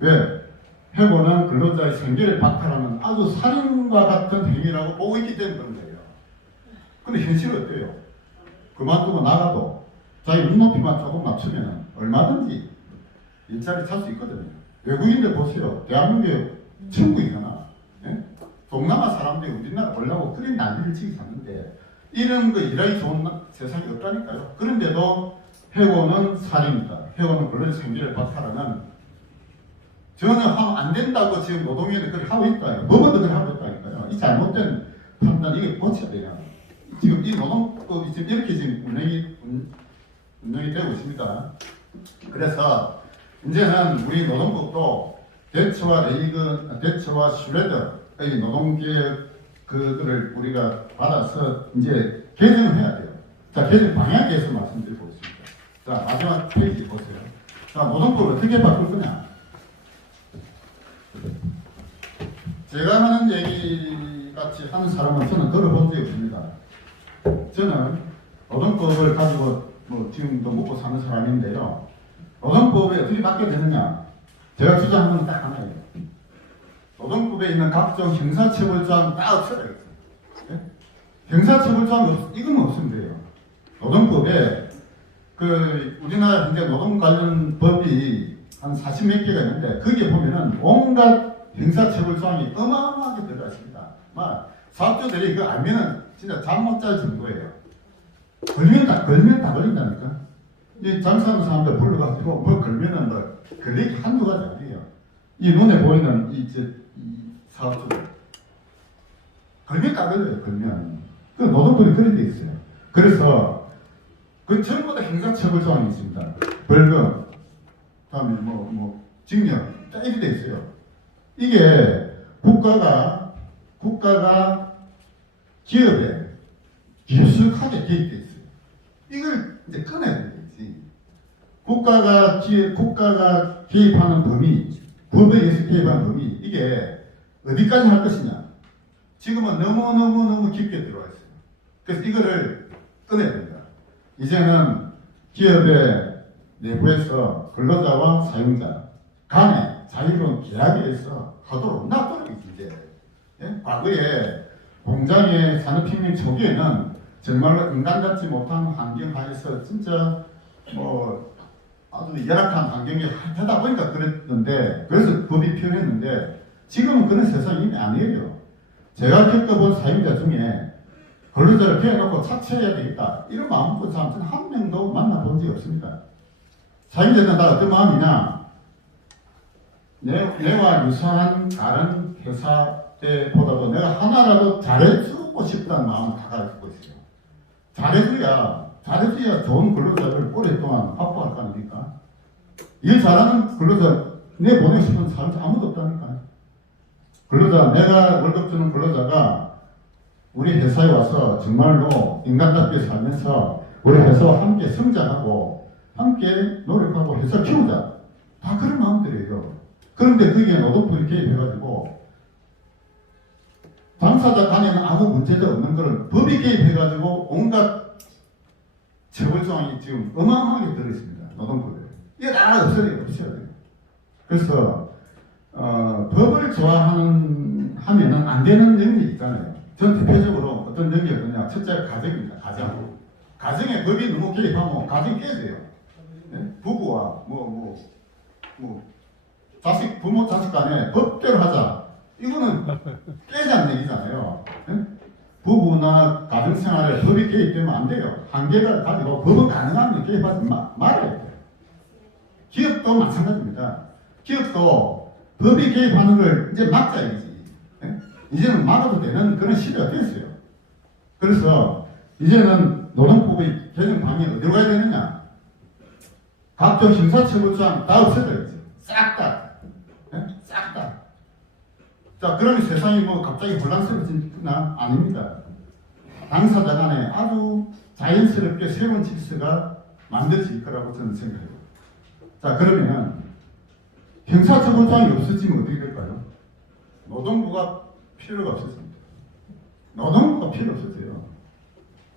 왜? 해고는 근로자의 생계를 박탈하는 아주 살인과 같은 행위라고 보고 있기 때문에 그런 거예요. 근데 현실은 어때요? 그만두고 나가도 자기 눈높이만 조금 맞추면 얼마든지 일자리 찾을 수 있거든요. 외국인들 보세요. 대한민국에 천국이잖아. 예? 동남아 사람들이 우리나라 오려고 그런 난리를 치고 샀는데 이런 거 일하기 좋은 세상이 없다니까요. 그런데도 해고는 살인이다. 해고는 근로자 생계를 박탈하는 저는 하면 안 된다고 지금 노동위원회 그렇게 하고 있다. 뭐부터 그렇게 하고 있다니까요. 이 잘못된 판단 이게 고쳐야 돼요. 지금 이 노동법이 지금 이렇게 지금 운영이 되고 있습니다. 그래서 이제는 우리 노동법도 대처와 레이건, 대처와 슈레더의 노동개혁 그거를 우리가 받아서 이제 개정을 해야 돼요. 자, 개정 방향에 대해서 말씀드리고 있습니다. 자, 마지막 페이지 보세요. 자, 노동법을 어떻게 바꿀 거냐? 제가 하는 얘기 같이 하는 사람은 저는 들어본 적이 없습니다. 저는 노동법을 가지고 지금도 먹고 사는 사람인데요. 노동법이 어떻게 바뀌어야 되느냐? 제가 주장하는 건 딱 하나예요. 노동법에 있는 각종 형사처벌조항 다 없애야겠어요. 네? 형사처벌조항 이건 없으면 돼요. 노동법에 우리나라 현재 노동 관련 법이 한 40몇 개가 있는데 거기에 보면은 온갖 형사처벌조항이 어마어마하게 들어가 있습니다. 사업주들이 그거 알면은 진짜 잠 못 잘 정도예요. 걸면 다 걸린다니까. 이 장사하는 사람들 불러가지고 걸면은 걸리기 한두 가지 아니에요. 이 눈에 보이는 이 사업주들 걸면 다 걸려요. 걸면 그 노동법이 그런 데 있어요. 그래서 그 전부 다 형사처벌 조항이 있습니다. 벌금, 다음에 징역 이렇게 돼 있어요. 이게 국가가 기업에 깊숙하게 개입돼 있어요. 이걸 이제 꺼내야 되겠지. 국가가 개입하는 범위, 법에 의해서 개입하는 범위, 이게 어디까지 할 것이냐. 지금은 너무 깊게 들어와 있어요. 그래서 이거를 꺼내야 됩니다. 이제는 기업의 내부에서 근로자와 사용자 간의 자유로운 계약에 의해서 하도록 놔두는 이제. 예? 과거에 공장의 산업혁명 초기에는 정말로 인간 같지 못한 환경 하에서 진짜 아주 열악한 환경에 하다 보니까 그랬는데, 그래서 법이 필요했는데 지금은 그런 세상이 이미 아니에요. 제가 겪어본 사용자 중에 근로자를 피해놓고 착취해야 되겠다 이런 마음 꾼 사람은 한 명도 만나본 적이 없습니다. 사용자는 다 어떤 마음이냐, 내와 유사한 다른 회사 때보다도 내가 하나라도 잘해주고 싶다는 마음을 가지고 있어요. 잘해줘야 좋은 근로자를 오랫동안 확보할 거 아닙니까? 일 잘하는 근로자 내보내고 싶은 사람 아무도 없다니까요. 근로자, 내가 월급 주는 근로자가 우리 회사에 와서 정말로 인간답게 살면서 우리 회사와 함께 성장하고 함께 노력하고 회사 키우자. 다 그런 마음들이에요. 그런데 거기에 노동법이 개입해가지고 당사자 간에는 아무 문제가 없는 것을 법이 개입해가지고 온갖 처벌조항이 지금 어마어마하게 들어있습니다. 노동법에. 이게 다 없어야 돼요. 그래서 법을 좋아하면은 안 되는 능력이 있잖아요. 전 대표적으로 어떤 능력이 있느냐. 첫째가 가정입니다. 가정에 법이 너무 개입하면 가정이 깨져요. 네? 부부와 부모 자식 간에 법대로 하자. 이거는 깨자는 얘기잖아요. 네? 부부나 가정생활에 법이 개입되면 안 돼요. 한계를 가지고 법은 가능하면 개입하지 말아야 돼요. 기업도 마찬가지입니다. 기업도 법이 개입하는 걸 이제 막자야지. 네? 이제는 막아도 되는 그런 시대가 됐어요. 그래서 이제는 노동법의 개정 방향이 어디로 가야 되느냐? 각종 형사처벌조항 다 없애줘야지. 싹 다. 네? 싹 다. 자, 그러면 세상이 갑자기 혼란스러워지나? 아닙니다. 당사자 간에 아주 자연스럽게 새로운 질서가 만들어질 거라고 저는 생각해요. 자, 그러면 형사처벌장이 없어지면 어떻게 될까요? 노동부가 필요가 없어집니다. 노동부가 필요 없어져요.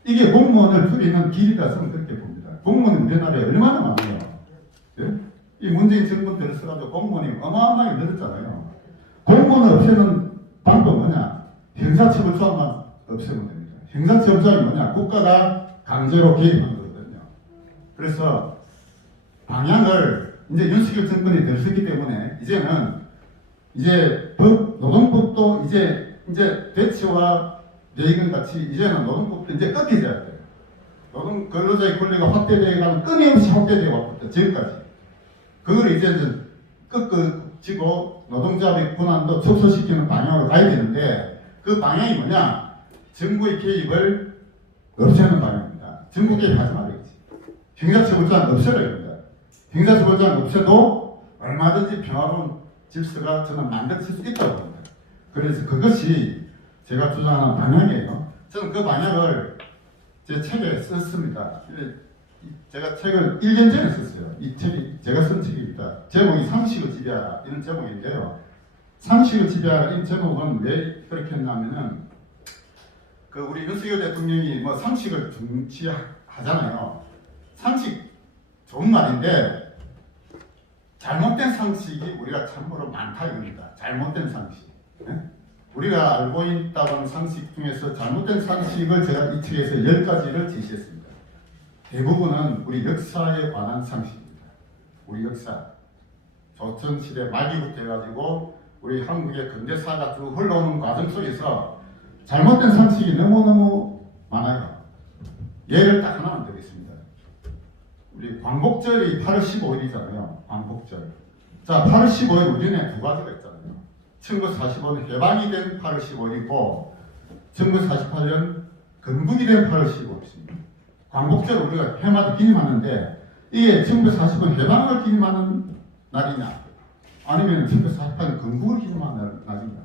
이게 공무원을 줄이는 길이라 저는 그렇게 봅니다. 공무원은 우리나라에 얼마나 많아요. 예? 이 문재인 정부 들어서가지고 공무원이 어마어마하게 늘었잖아요. 공무원을 없애는 방법은 뭐냐? 형사처벌조항만 없애면 됩니다. 형사처벌조항이 뭐냐? 국가가 강제로 개입한 거거든요. 그래서 방향을 이제 윤석열 정권이 들었기 때문에 이제는 이제 노동법도 이제 대체와 대의금 같이 이제는 노동법도 이제 꺾여져야 돼요. 노동 근로자의 권리가 확대되어가는 끊임없이 확대되어 왔거든요. 지금까지. 그걸 이제 꺾어지고 노동자의 권한도 축소시키는 방향으로 가야 되는데 그 방향이 뭐냐? 정부의 개입을 없애는 방향입니다. 정부 개입하지 말아야지. 형사처벌장 없애야 됩니다. 형사처벌장 없애도 얼마든지 평화로운 질서가 저는 만들어질 수 있다고 봅니다. 그래서 그것이 제가 주장하는 방향이에요. 저는 그 방향을 제 책에 썼습니다. 제가 책을 1년 전에 썼어요. 이 책이 제가 쓴 책입니다. 제목이 상식을 지배하라 이런 제목인데요. 상식을 지배하라 이 제목은 왜 그렇게 했냐면은 그 우리 윤석열 대통령이 뭐 상식을 중시하잖아요. 상식 좋은 말인데 잘못된 상식이 우리가 참고로 많다 이겁니다. 잘못된 상식. 네? 우리가 알고 있다고 하는 상식 중에서 잘못된 상식을 제가 이 책에서 10가지를 제시했습니다. 대부분은 우리 역사에 관한 상식입니다. 우리 역사. 조선시대 말기부터 해가지고 우리 한국의 근대사가 쭉 흘러오는 과정 속에서 잘못된 상식이 너무너무 많아요. 예를 딱 하나만 드리겠습니다. 우리 광복절이 8월 15일이잖아요. 광복절. 자, 8월 15일 우리는 두 가지가 있잖아요. 1945년 해방이 된 8월 15일이고 1948년 건국이 된 8월 15일입니다. 광복절 우리가 해마다 기념하는데 이게 1945년 해방을 기념하는 날이냐 아니면 1948년 건국을 기념하는 날이냐.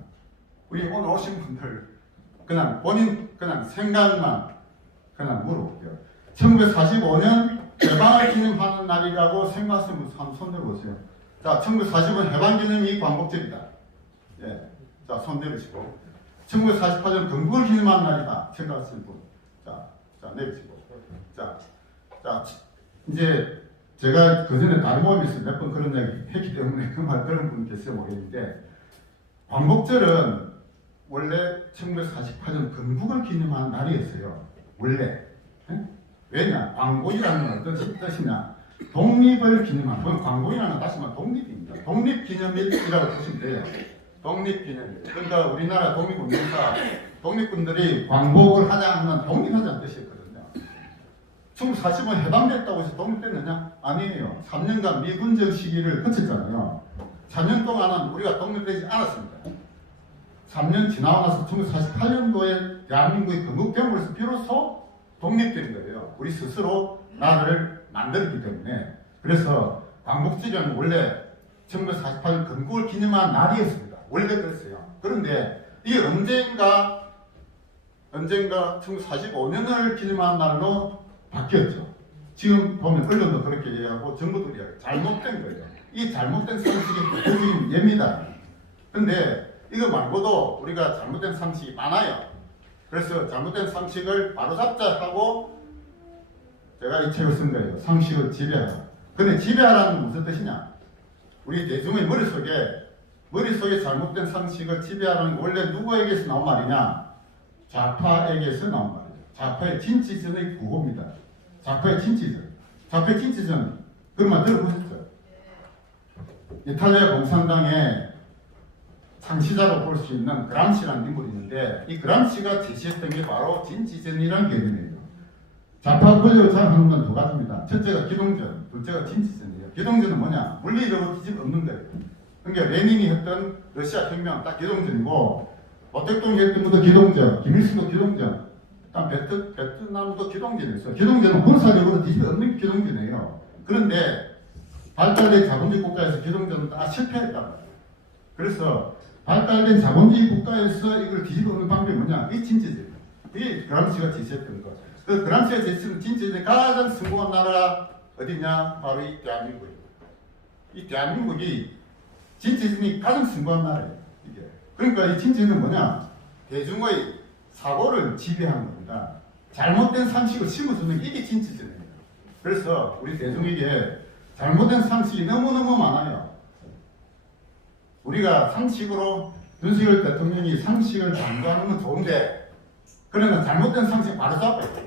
우리 오늘 오신 분들 그냥 본인 그냥 생각만 그냥 물어볼게요. 1945년 해방을 기념하는 날이라고 생각하시는 분 한번 손 들어보세요. 자, 1945년 해방 기념이 광복절이다. 예. 자, 손 내리시고. 1948년 건국을 기념하는 날이다. 생각하시는 분. 자, 내리시고. 자, 이제 제가 그 전에 다른 모임에서 몇 번 그런 얘기 했기 때문에 그 말 들은 분 계세요 모르겠는데, 광복절은 원래 1948년 건국을 기념하는 날이었어요. 원래. 예? 왜냐? 광복이라는 건 어떤 뜻이냐? 독립을 기념하는, 그건 광복이라는 다시 말해 독립입니다. 독립기념일이라고 보시면 돼요. 독립기념일. 그러니까 우리나라 독립운동사, 독립군들이 광복을 하자 하면 독립하자는 뜻이었거든요. 1945년 해방됐다고 해서 독립됐느냐? 아니에요. 3년간 미군정 시기를 거쳤잖아요. 4년 동안은 우리가 독립되지 않았습니다. 3년 지나고 나서 1948년도에 대한민국이 건국됨으로써 비로소 독립된 거예요. 우리 스스로 나라를 만들었기 때문에. 그래서 광복절은 원래 1948년 건국을 기념한 날이었습니다. 원래 그랬어요. 그런데 이게 언젠가 1945년을 기념한 날로 바뀌었죠. 지금 보면 언론도 그렇게 얘기하고 정부도 얘기하고 잘못된 거예요. 이 잘못된 상식이 대표적인 예입니다. 그런데 이거 말고도 우리가 잘못된 상식이 많아요. 그래서 잘못된 상식을 바로잡자 하고 제가 이 책을 쓴 거예요. 상식을 지배하라. 근데 지배하라는 무슨 뜻이냐? 우리 대중의 머릿속에 잘못된 상식을 지배하라는 게 원래 누구에게서 나온 말이냐? 좌파에게서 나온 말이에요. 좌파의 진취전의 구호입니다. 좌파의 진취전. 좌파의 진취전. 그런 말 들어보셨죠? 이탈리아 공산당의 창시자로 볼 수 있는 그람시라는 인물이 있는데 이 그람시가 제시했던 게 바로 진취전이라는 개념이에요. 좌파 권력을 장악하는 건 두 가지입니다. 첫째가 기동전, 둘째가 진취전이에요. 기동전은 뭐냐? 물리적으로 뒤집 없는 거예요. 그러니까 레닌이 했던 러시아 혁명 딱 기동전이고 마오쩌둥이 했던 것도 기동전, 김일성도 기동전, 베트남도 기동전이었어요. 기동전은 군사력으로 뒤집 없는 기동전이에요. 그런데 발달된 자본주의 국가에서 기동전은 다 실패했단 말이에요. 그래서 발달된 자본주의 국가에서 이걸 뒤집어놓는 방법이 뭐냐? 이 진취전. 이게 그람시가 제시했던 거. 그 그람시가 제시한 진짜 가장 성공한 나라가 어디냐? 바로 이 대한민국이에요. 이 대한민국이 진짜이 가장 성공한 나라예요. 이게. 그러니까 이 진짜는 뭐냐? 대중의 사고를 지배하는 겁니다. 잘못된 상식을 심어주는 게 이게 진짜잖아요. 그래서 우리 대중에게 잘못된 상식이 너무너무 많아요. 우리가 상식으로 윤석열 대통령이 상식을 강조하는 건 좋은데 그러면 잘못된 상식 바로 잡아야 돼요.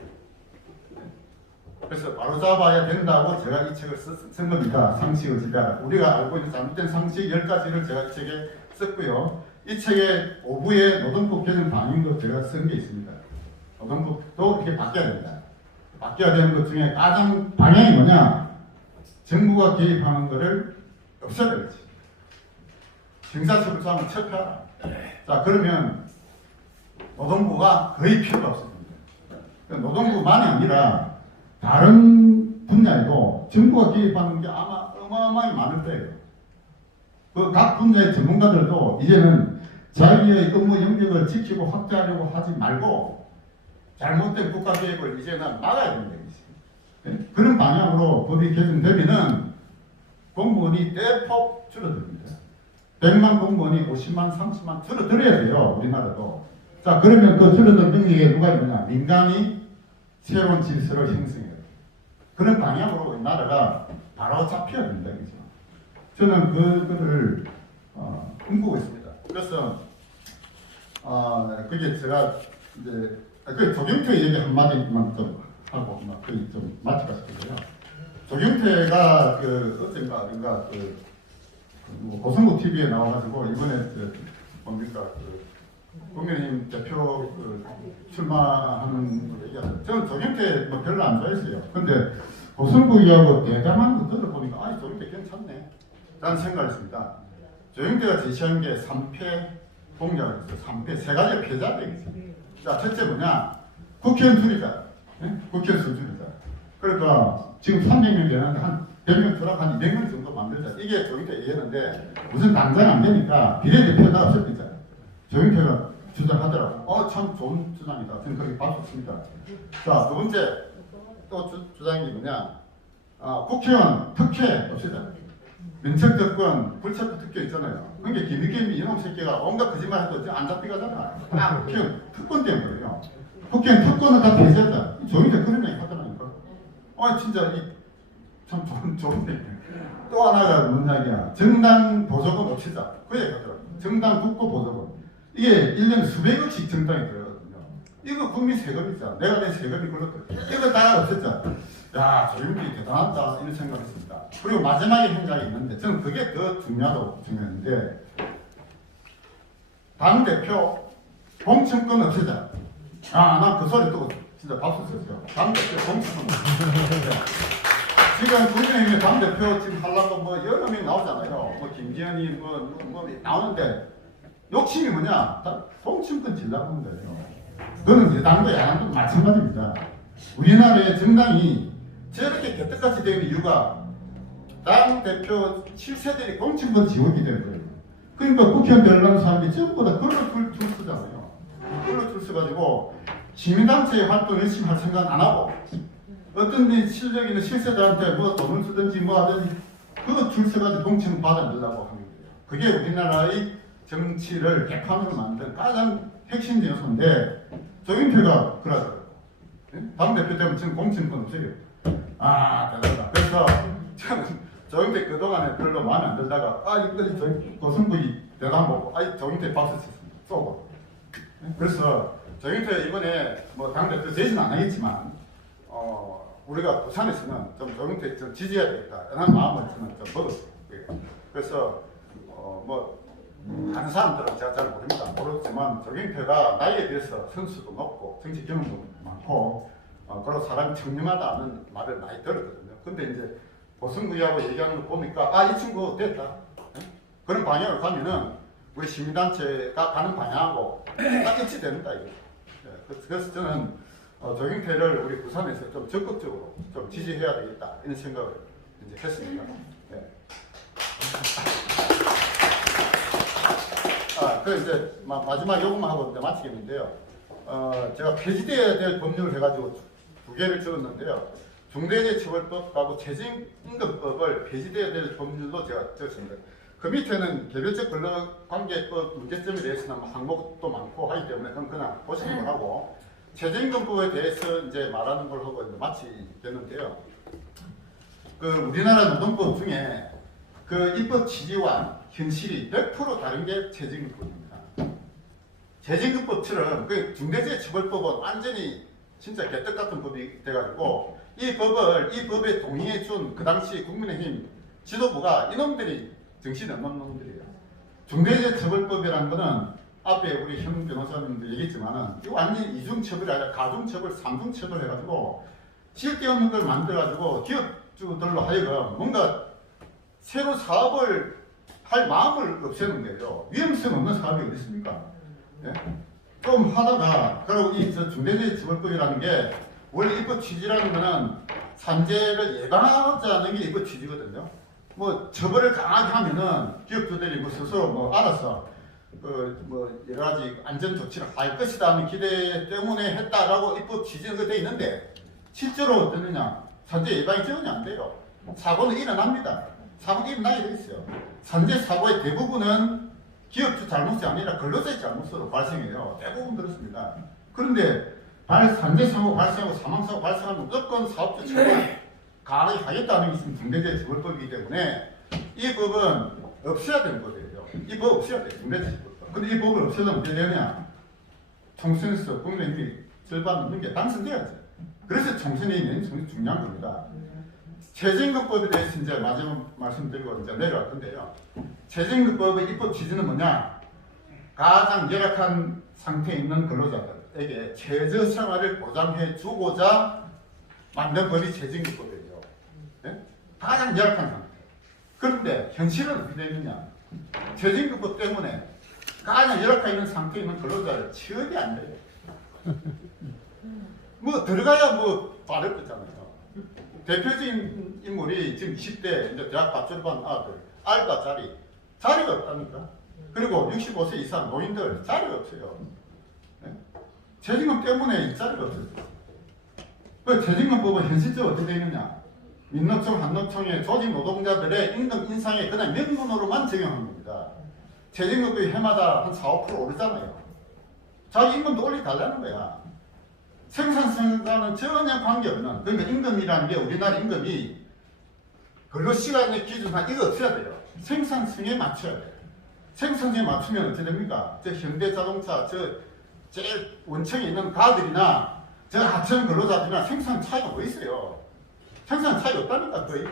그래서 바로 잡아야 된다고 제가 이 책을 쓴 겁니다. 상식을 지배하라. 우리가 알고 있는 잘못된 상식 10가지를 제가 이 책에 썼고요. 이 책의 5부에 노동법 개정 방향도 제가 쓴 게 있습니다. 노동법도 이렇게 바뀌어야 됩니다. 바뀌어야 되는 것 중에 가장 방향이 뭐냐? 정부가 개입하는 것을 없애버리지. 형사처벌상을 철폐하라. 자, 그러면 노동부가 거의 필요가 없습니다. 노동부만이 아니라 다른 분야에도 정부가 개입하는 게 아마 어마어마하게 많을 거예요. 그 각 분야의 전문가들도 이제는 자기의 업무 영역을 지키고 확대하려고 하지 말고 잘못된 국가 개입을 이제는 막아야 된다는 거죠. 그런 방향으로 법이 개정되면은 공무원이 대폭 줄어듭니다. 100만 공무원이 50만, 30만 줄어들어야 돼요. 우리나라도. 자, 그러면 그 줄어든 능력에 누가 있느냐? 민간이 새로운 질서를 형성해요. 그런 방향으로 우리나라가 바로 잡혀야 된다. 그죠? 저는 그거를 꿈꾸고 있습니다. 그래서 그게 제가 이제 그 조경태 얘기 한마디만 좀 하고 거의 좀 마치가 싶은데요. 조경태가 어젠가 고성국 TV에 나와가지고 이번에 뭡니까 국민의힘 대표 출마하는 거 얘기하죠. 저는 조경태 뭐 별로 안 좋아했어요. 근데 고성국이하고 대담한 거 들어보니까 아니 조경태 괜찮네 라는 생각을 했습니다. 조경태가 제시한 게 3패 공약을 했어요. 3패 세 가지 패자가 있어요. 자, 첫째 뭐냐? 국회의원 줄이자. 국회의원 수 줄이자. 그러니까 지금 300명 되는데 한 100명 들어가 한 200명 정도 만들자. 이게 조경태 얘기했는데 무슨 당장 안 되니까 비례대표가 없어지자. 조경태가 주장하더라고. 참 좋은 주장이다. 저는 그렇게 봐줬습니다. 자, 두 번째 또 주장이 뭐냐? 국회의원 특혜 없애자. 면책특권, 불체포 특권 있잖아요. 그러니까 김익겸이 이놈 새끼가 온갖 거짓말 해도 안 잡히가잖아. 국회의원 특권 때문에요. 국회의원 특권은 다 폐지했다. 조경태 그런 얘기 하더라니까. 진짜 참 좋은데. 또 하나가 뭔 이야기야? 정당 보조금 없애자. 그 얘기 하더라고. 정당 국고 보조금. 이게 1년에 수백억씩 정당이 들어가거든요. 이거 국민 세금이잖아. 내가 내 세금이 그렇거든. 이거 다 없앴자. 야, 조용히 대단하다 이런 생각을 했습니다. 그리고 마지막에 행각이 있는데 저는 그게 더 중요한데 당대표 공천권 없애자. 나 그 소리 또 진짜 박수 쳤어요. 당대표 공천권 없애자. 지금 국민의힘의 당대표 지금 하려고 뭐 여러 명 나오잖아요. 뭐 김기현이 뭐 나오는데 욕심이 뭐냐? 공천권 질라고 거예요. 그거는 여당도 야당도 마찬가지입니다. 우리나라의 정당이 저렇게 개떡같이 되는 이유가 당 대표 7세들이 공천권 지원이 되는 거예요. 그러니까 국회의원 되려는 사람이 전부 다 그걸로 줄 서잖아요. 그걸로 줄 서가지고 시민단체 활동 열심히 할 생각 안 하고 어떤 실력 있는 실세들한테 뭐 돈을 쓰든지 뭐 하든지 그거 줄 서가지고 공천 받아내려고 하는 거예요. 그게 우리나라의 정치를 개판으로 만든 가장 핵심 요소인데 조경태가 그러더라고요. 당대표 때문에 지금 공천권 없어요. 대단하다. 그래서 저는 조경태 그동안에 별로 마음에 안 들다가 이거 고성국이 대단 보고 조경태 박수 쳤습니다. 쏘고. 그래서 조경태 이번에 뭐 당대표 되지는 안 하겠지만 우리가 부산에서는 좀 조경태 좀 지지해야 되겠다 이런 마음을 저는 좀 먹었어요. 그래서 다른 사람들은 제가 잘 모르지만 조경태가 나이에 비해서 선수도 높고 정치 경험도 많고 그런 사람이 청렴하다는 말을 많이 들었거든요. 근데 이제 고성구이하고 얘기하는 거 보니까 이 친구 됐다. 그런 방향으로 가면은 우리 시민단체가 가는 방향하고 딱 일치된다 이거. 그래서 저는 조경태를 우리 부산에서 좀 적극적으로 좀 지지해야 되겠다 이런 생각을 이제 했습니다. 그 이제 마지막 요것만 하고 이제 마치겠는데요. 제가 폐지돼야 될 법률을 해가지고 두 개를 적었는데요. 중대재해처벌법하고 최저임금법을 폐지돼야 될 법률로 제가 적었습니다. 그 밑에는 개별적 근로관계법 문제점에 대해서는 항목도 많고 하기 때문에 그건 그냥 보시는 걸 하고 최저임금법에 대해서 이제 말하는 걸 하고 이제 마치겠는데요. 그 우리나라 노동법 중에 그 입법 취지와 현실이 100% 다른 게 최저임금법입니다. 최저임금법처럼 그 중대재해처벌법은 완전히 진짜 개떡 같은 법이 돼가지고 이 법에 동의해 준 그 당시 국민의힘 지도부가 이놈들이 정신이 없는 놈들이에요. 중대재해처벌법이라는 거는 앞에 우리 현 변호사님도 얘기했지만은 이거 완전히 이중처벌이 아니라 가중처벌, 삼중처벌 해가지고 쓸데없는 걸 만들어가지고 기업주들로 하여금 뭔가 새로 사업을 할 마음을 없애는 거예요. 위험성 없는 사업이 어디 있습니까? 예? 좀 하다가 그리고 이 중대재해처벌법이라는 게 원래 입법 취지라는 거는 산재를 예방하자는 게 입법 취지거든요. 뭐 처벌을 강하게 하면은 기업주들이 뭐 스스로 뭐 알아서 뭐 여러 가지 안전 조치를 할 것이다 하는 기대 때문에 했다라고 입법 취지는 돼 있는데 실제로 어떠느냐? 산재 예방이 전혀 안 돼요. 사고는 일어납니다. 사고는 일어나게 돼 있어요. 산재 사고의 대부분은 기업주 잘못이 아니라 근로자의 잘못으로 발생해요. 대부분 그렇습니다. 그런데 산재 사고 발생하고 사망 사고 발생하면 무조건 사업주 처벌 강하게 하겠다는 게 있으면 중대재해처벌법이기 때문에 이 법은 없애야 되는 법이에요. 이 법 없애야 돼요. 중대재해처벌법. 근데 이 법을 없애면 어떻게 되느냐? 총선에서 국민의힘이 절반 넘는 게 당선돼야지. 그래서 총선이 있는 중요한 겁니다. 최저임금법에 대해서 이제 마지막 말씀드리고 이제 내려갈 건데요. 최저임금법의 입법 취지는 뭐냐? 가장 열악한 상태에 있는 근로자들에게 최저 생활을 보장해 주고자 만든 법이 최저임금법이에요. 네? 가장 열악한 상태. 그런데 현실은 어떻게 되느냐? 최저임금법 때문에 가장 열악한 있는 상태에 있는 근로자를 취업이 안 돼요. 뭐 들어가야 뭐 빠를 거잖아요. 대표적인 인물이 지금 20대 이제 대학 졸업한 아들, 알바 자리가 없답니까? 그리고 65세 이상 노인들 자리가 없어요. 네? 최저임금 때문에 일자리가 없어요. 그 최저임금법은 현실적으로 어떻게 되어 있느냐? 민노총, 한노총의 조직 노동자들의 임금 인상에 그냥 명분으로만 적용한 겁니다. 최저임금법이 해마다 한 4, 5% 오르잖아요. 자기 임금도 올려달라는 거야. 생산성과는 전혀 관계없는, 그러니까 임금이라는 게 우리나라 임금이 근로시간의 기준상 이거 없어야 돼요. 생산성에 맞춰야 돼요. 생산성에 맞추면 어떻게 됩니까? 저 현대자동차, 제일 원청에 있는 가들이나 저 하청 근로자들이나 생산 차이가 뭐 있어요? 생산 차이가 없다니까 거의.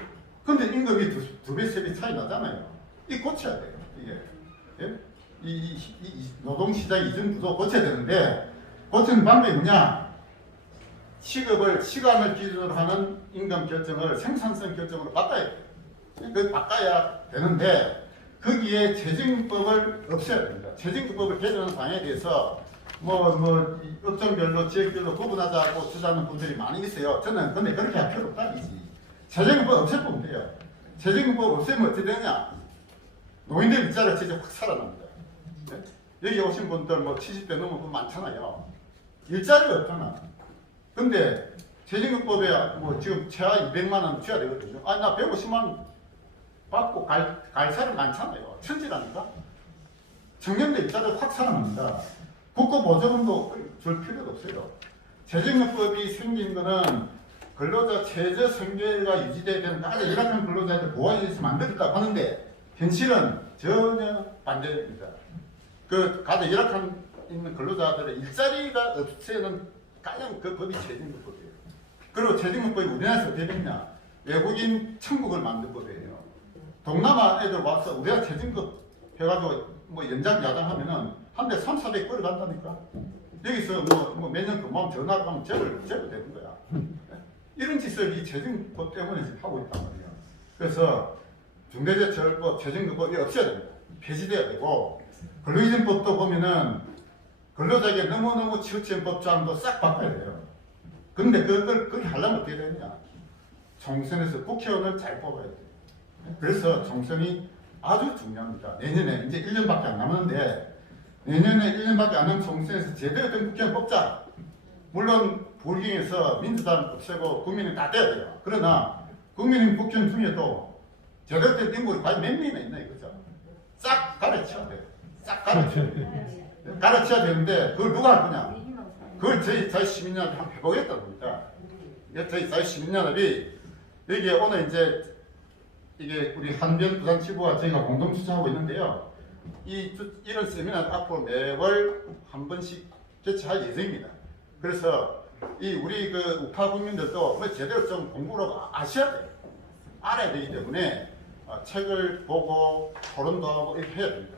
근데 임금이 두 배, 세 배 차이 나잖아요. 이거 고쳐야 돼요. 이게. 예? 이 노동시장 이중 구조 고쳐야 되는데 고치는 방법이 뭐냐? 시간을 기준으로 하는 임금 결정을 생산성 결정으로 바꿔야 돼요. 그 바꿔야 되는데 거기에 최저임금법을 없애야 됩니다. 최저임금법을 개정하는 방향에 대해서 업종별로 지역별로 구분하자고 주장하는 분들이 많이 있어요. 저는 근데 그렇게 할 필요 없다 이지. 최저임금법 없애면 돼요. 최저임금법 없애면 어떻게 되냐? 노인들 일자리가 진짜 확 살아납니다. 네? 여기 오신 분들 70대 넘은 분 많잖아요. 일자리가 없잖아. 근데 최저임금법에 지금 최하 200만 원 줘야 되거든요. 아니 나 150만 원 받고 갈 사람 많잖아요. 천지라니까. 청년들 일자리가 확 살아납니다. 국고 보조금도 줄 필요가 없어요. 최저임금법이 생긴 거는 근로자 최저 생계가 유지돼야 되는 가장 열악한 근로자들 보호하기 위해서 만들었다고 하는데 현실은 전혀 반대입니다. 그 가장 열악한 있는 근로자들의 일자리가 없애는 가장 그 법이 최저임금법이에요. 그리고 최저임금법이 우리나라에서 어떻게 됐냐? 외국인 천국을 만든 법이에요. 동남아 애들 와서 우리가 최저임금 해가지고 연장 야당하면은 한 대 3, 400 끌어간다니까. 여기서 몇 년 근무하면 전화를 하면 재벌 되는 거야. 이런 짓을 이 최저임금법 때문에 지금 하고 있단 말이에요. 그래서 중대재해처벌법, 최저임금법이 없어야 됩니다. 폐지돼야 되고 근로기준법도 보면은 근로자에게 너무너무 치우친 법조항도 싹 바꿔야 돼요. 그런데 그렇게 하려면 어떻게 되느냐? 총선에서 국회의원을 잘 뽑아야 돼요. 그래서 총선이 아주 중요합니다. 내년에 이제 1년밖에 안 남았는데 내년에 1년밖에 안 남은 총선에서 제대로 된 국회의원 뽑자. 물론 불경에서 민주당 없애고 국민은 다 돼야 돼요. 그러나 국민의 국회의원 중에도 제대로 된 인물이 과연 몇 명이나 있나 이거죠. 싹 가르쳐야 돼요. 싹 가르쳐야 돼요. 가르쳐야 되는데 그걸 누가 할 거냐? 그걸 저희 자유시민연합이 한번 해보겠다는 겁니다. 저희 자유시민연합이 여기에 오늘 이제 이게 우리 한변 부산지부와 저희가 공동 주최하고 있는데요. 이런 세미나를 앞으로 매월 한 번씩 개최할 예정입니다. 그래서 이 우리 그 우파 국민들도 뭐 제대로 좀 공부를 아셔야 돼요. 알아야 되기 때문에 책을 보고 토론도 하고 이렇게 해야 됩니다.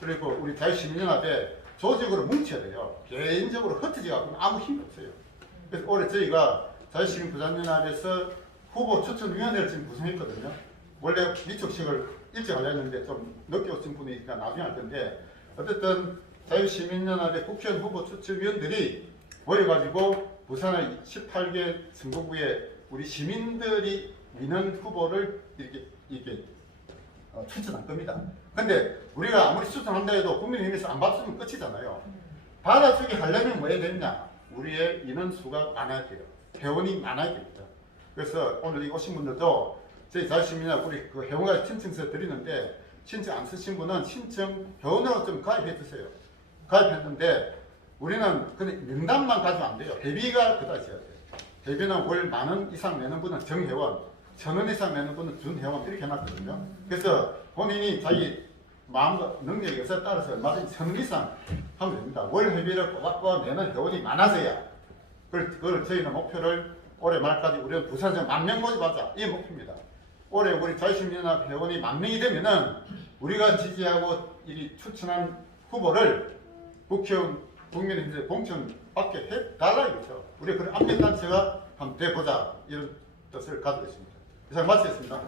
그리고 우리 자유시민연합에 조직으로 뭉쳐야 돼요. 개인적으로 흩어져가지고 아무 힘이 없어요. 그래서 올해 저희가 자유시민 부산연합에서 후보 추천위원회를 지금 구성했거든요. 원래 미촉식을 일찍 하려 했는데 좀 늦게 오신 분이니까 나중에 할 건데 어쨌든 자유시민연합의 국회의원 후보 추천위원들이 모여가지고 부산의 18개 선거구에 우리 시민들이 있는 후보를 이렇게 추천할 겁니다. 근데 우리가 아무리 추천한다 해도 국민의힘에서 안 받으면 끝이잖아요. 받아주기 하려면 뭐 해야 되느냐? 우리의 인원수가 많아야 돼요. 회원이 많아야 됩니다. 그래서 오늘 이 오신 분들도 저희 자유시민이나 우리 그 회원까지 신청서 드리는데 신청 안 쓰신 분은 신청 회원으로 좀 가입해 주세요. 가입했는데 우리는 그냥 명단만 가지면 안 돼요. 회비가 그다지 해야 돼요. 회비는 월 10,000원 이상 내는 분은 정회원, 1,000원 이상 내는 분은 준회원 이렇게 해놨거든요. 그래서 본인이 자기 마음과 능력에 따라서 얼마든지 1,000원 이상 하면 됩니다. 월 회비를 꼬박꼬박 내는 회원이 많아져야 그걸 저희는 목표를 올해 말까지 우리는 부산에서 10,000명 모집하자. 이게 목표입니다. 올해 우리 자유시민연합 회원이 10,000명이 되면은 우리가 지지하고 이 추천한 후보를 국회의원 국민의힘에 공천받게 해달라 이거죠. 우리가 그런 압력단체가 한번 돼보자 이런 뜻을 가지고 있습니다. 이상 마치겠습니다.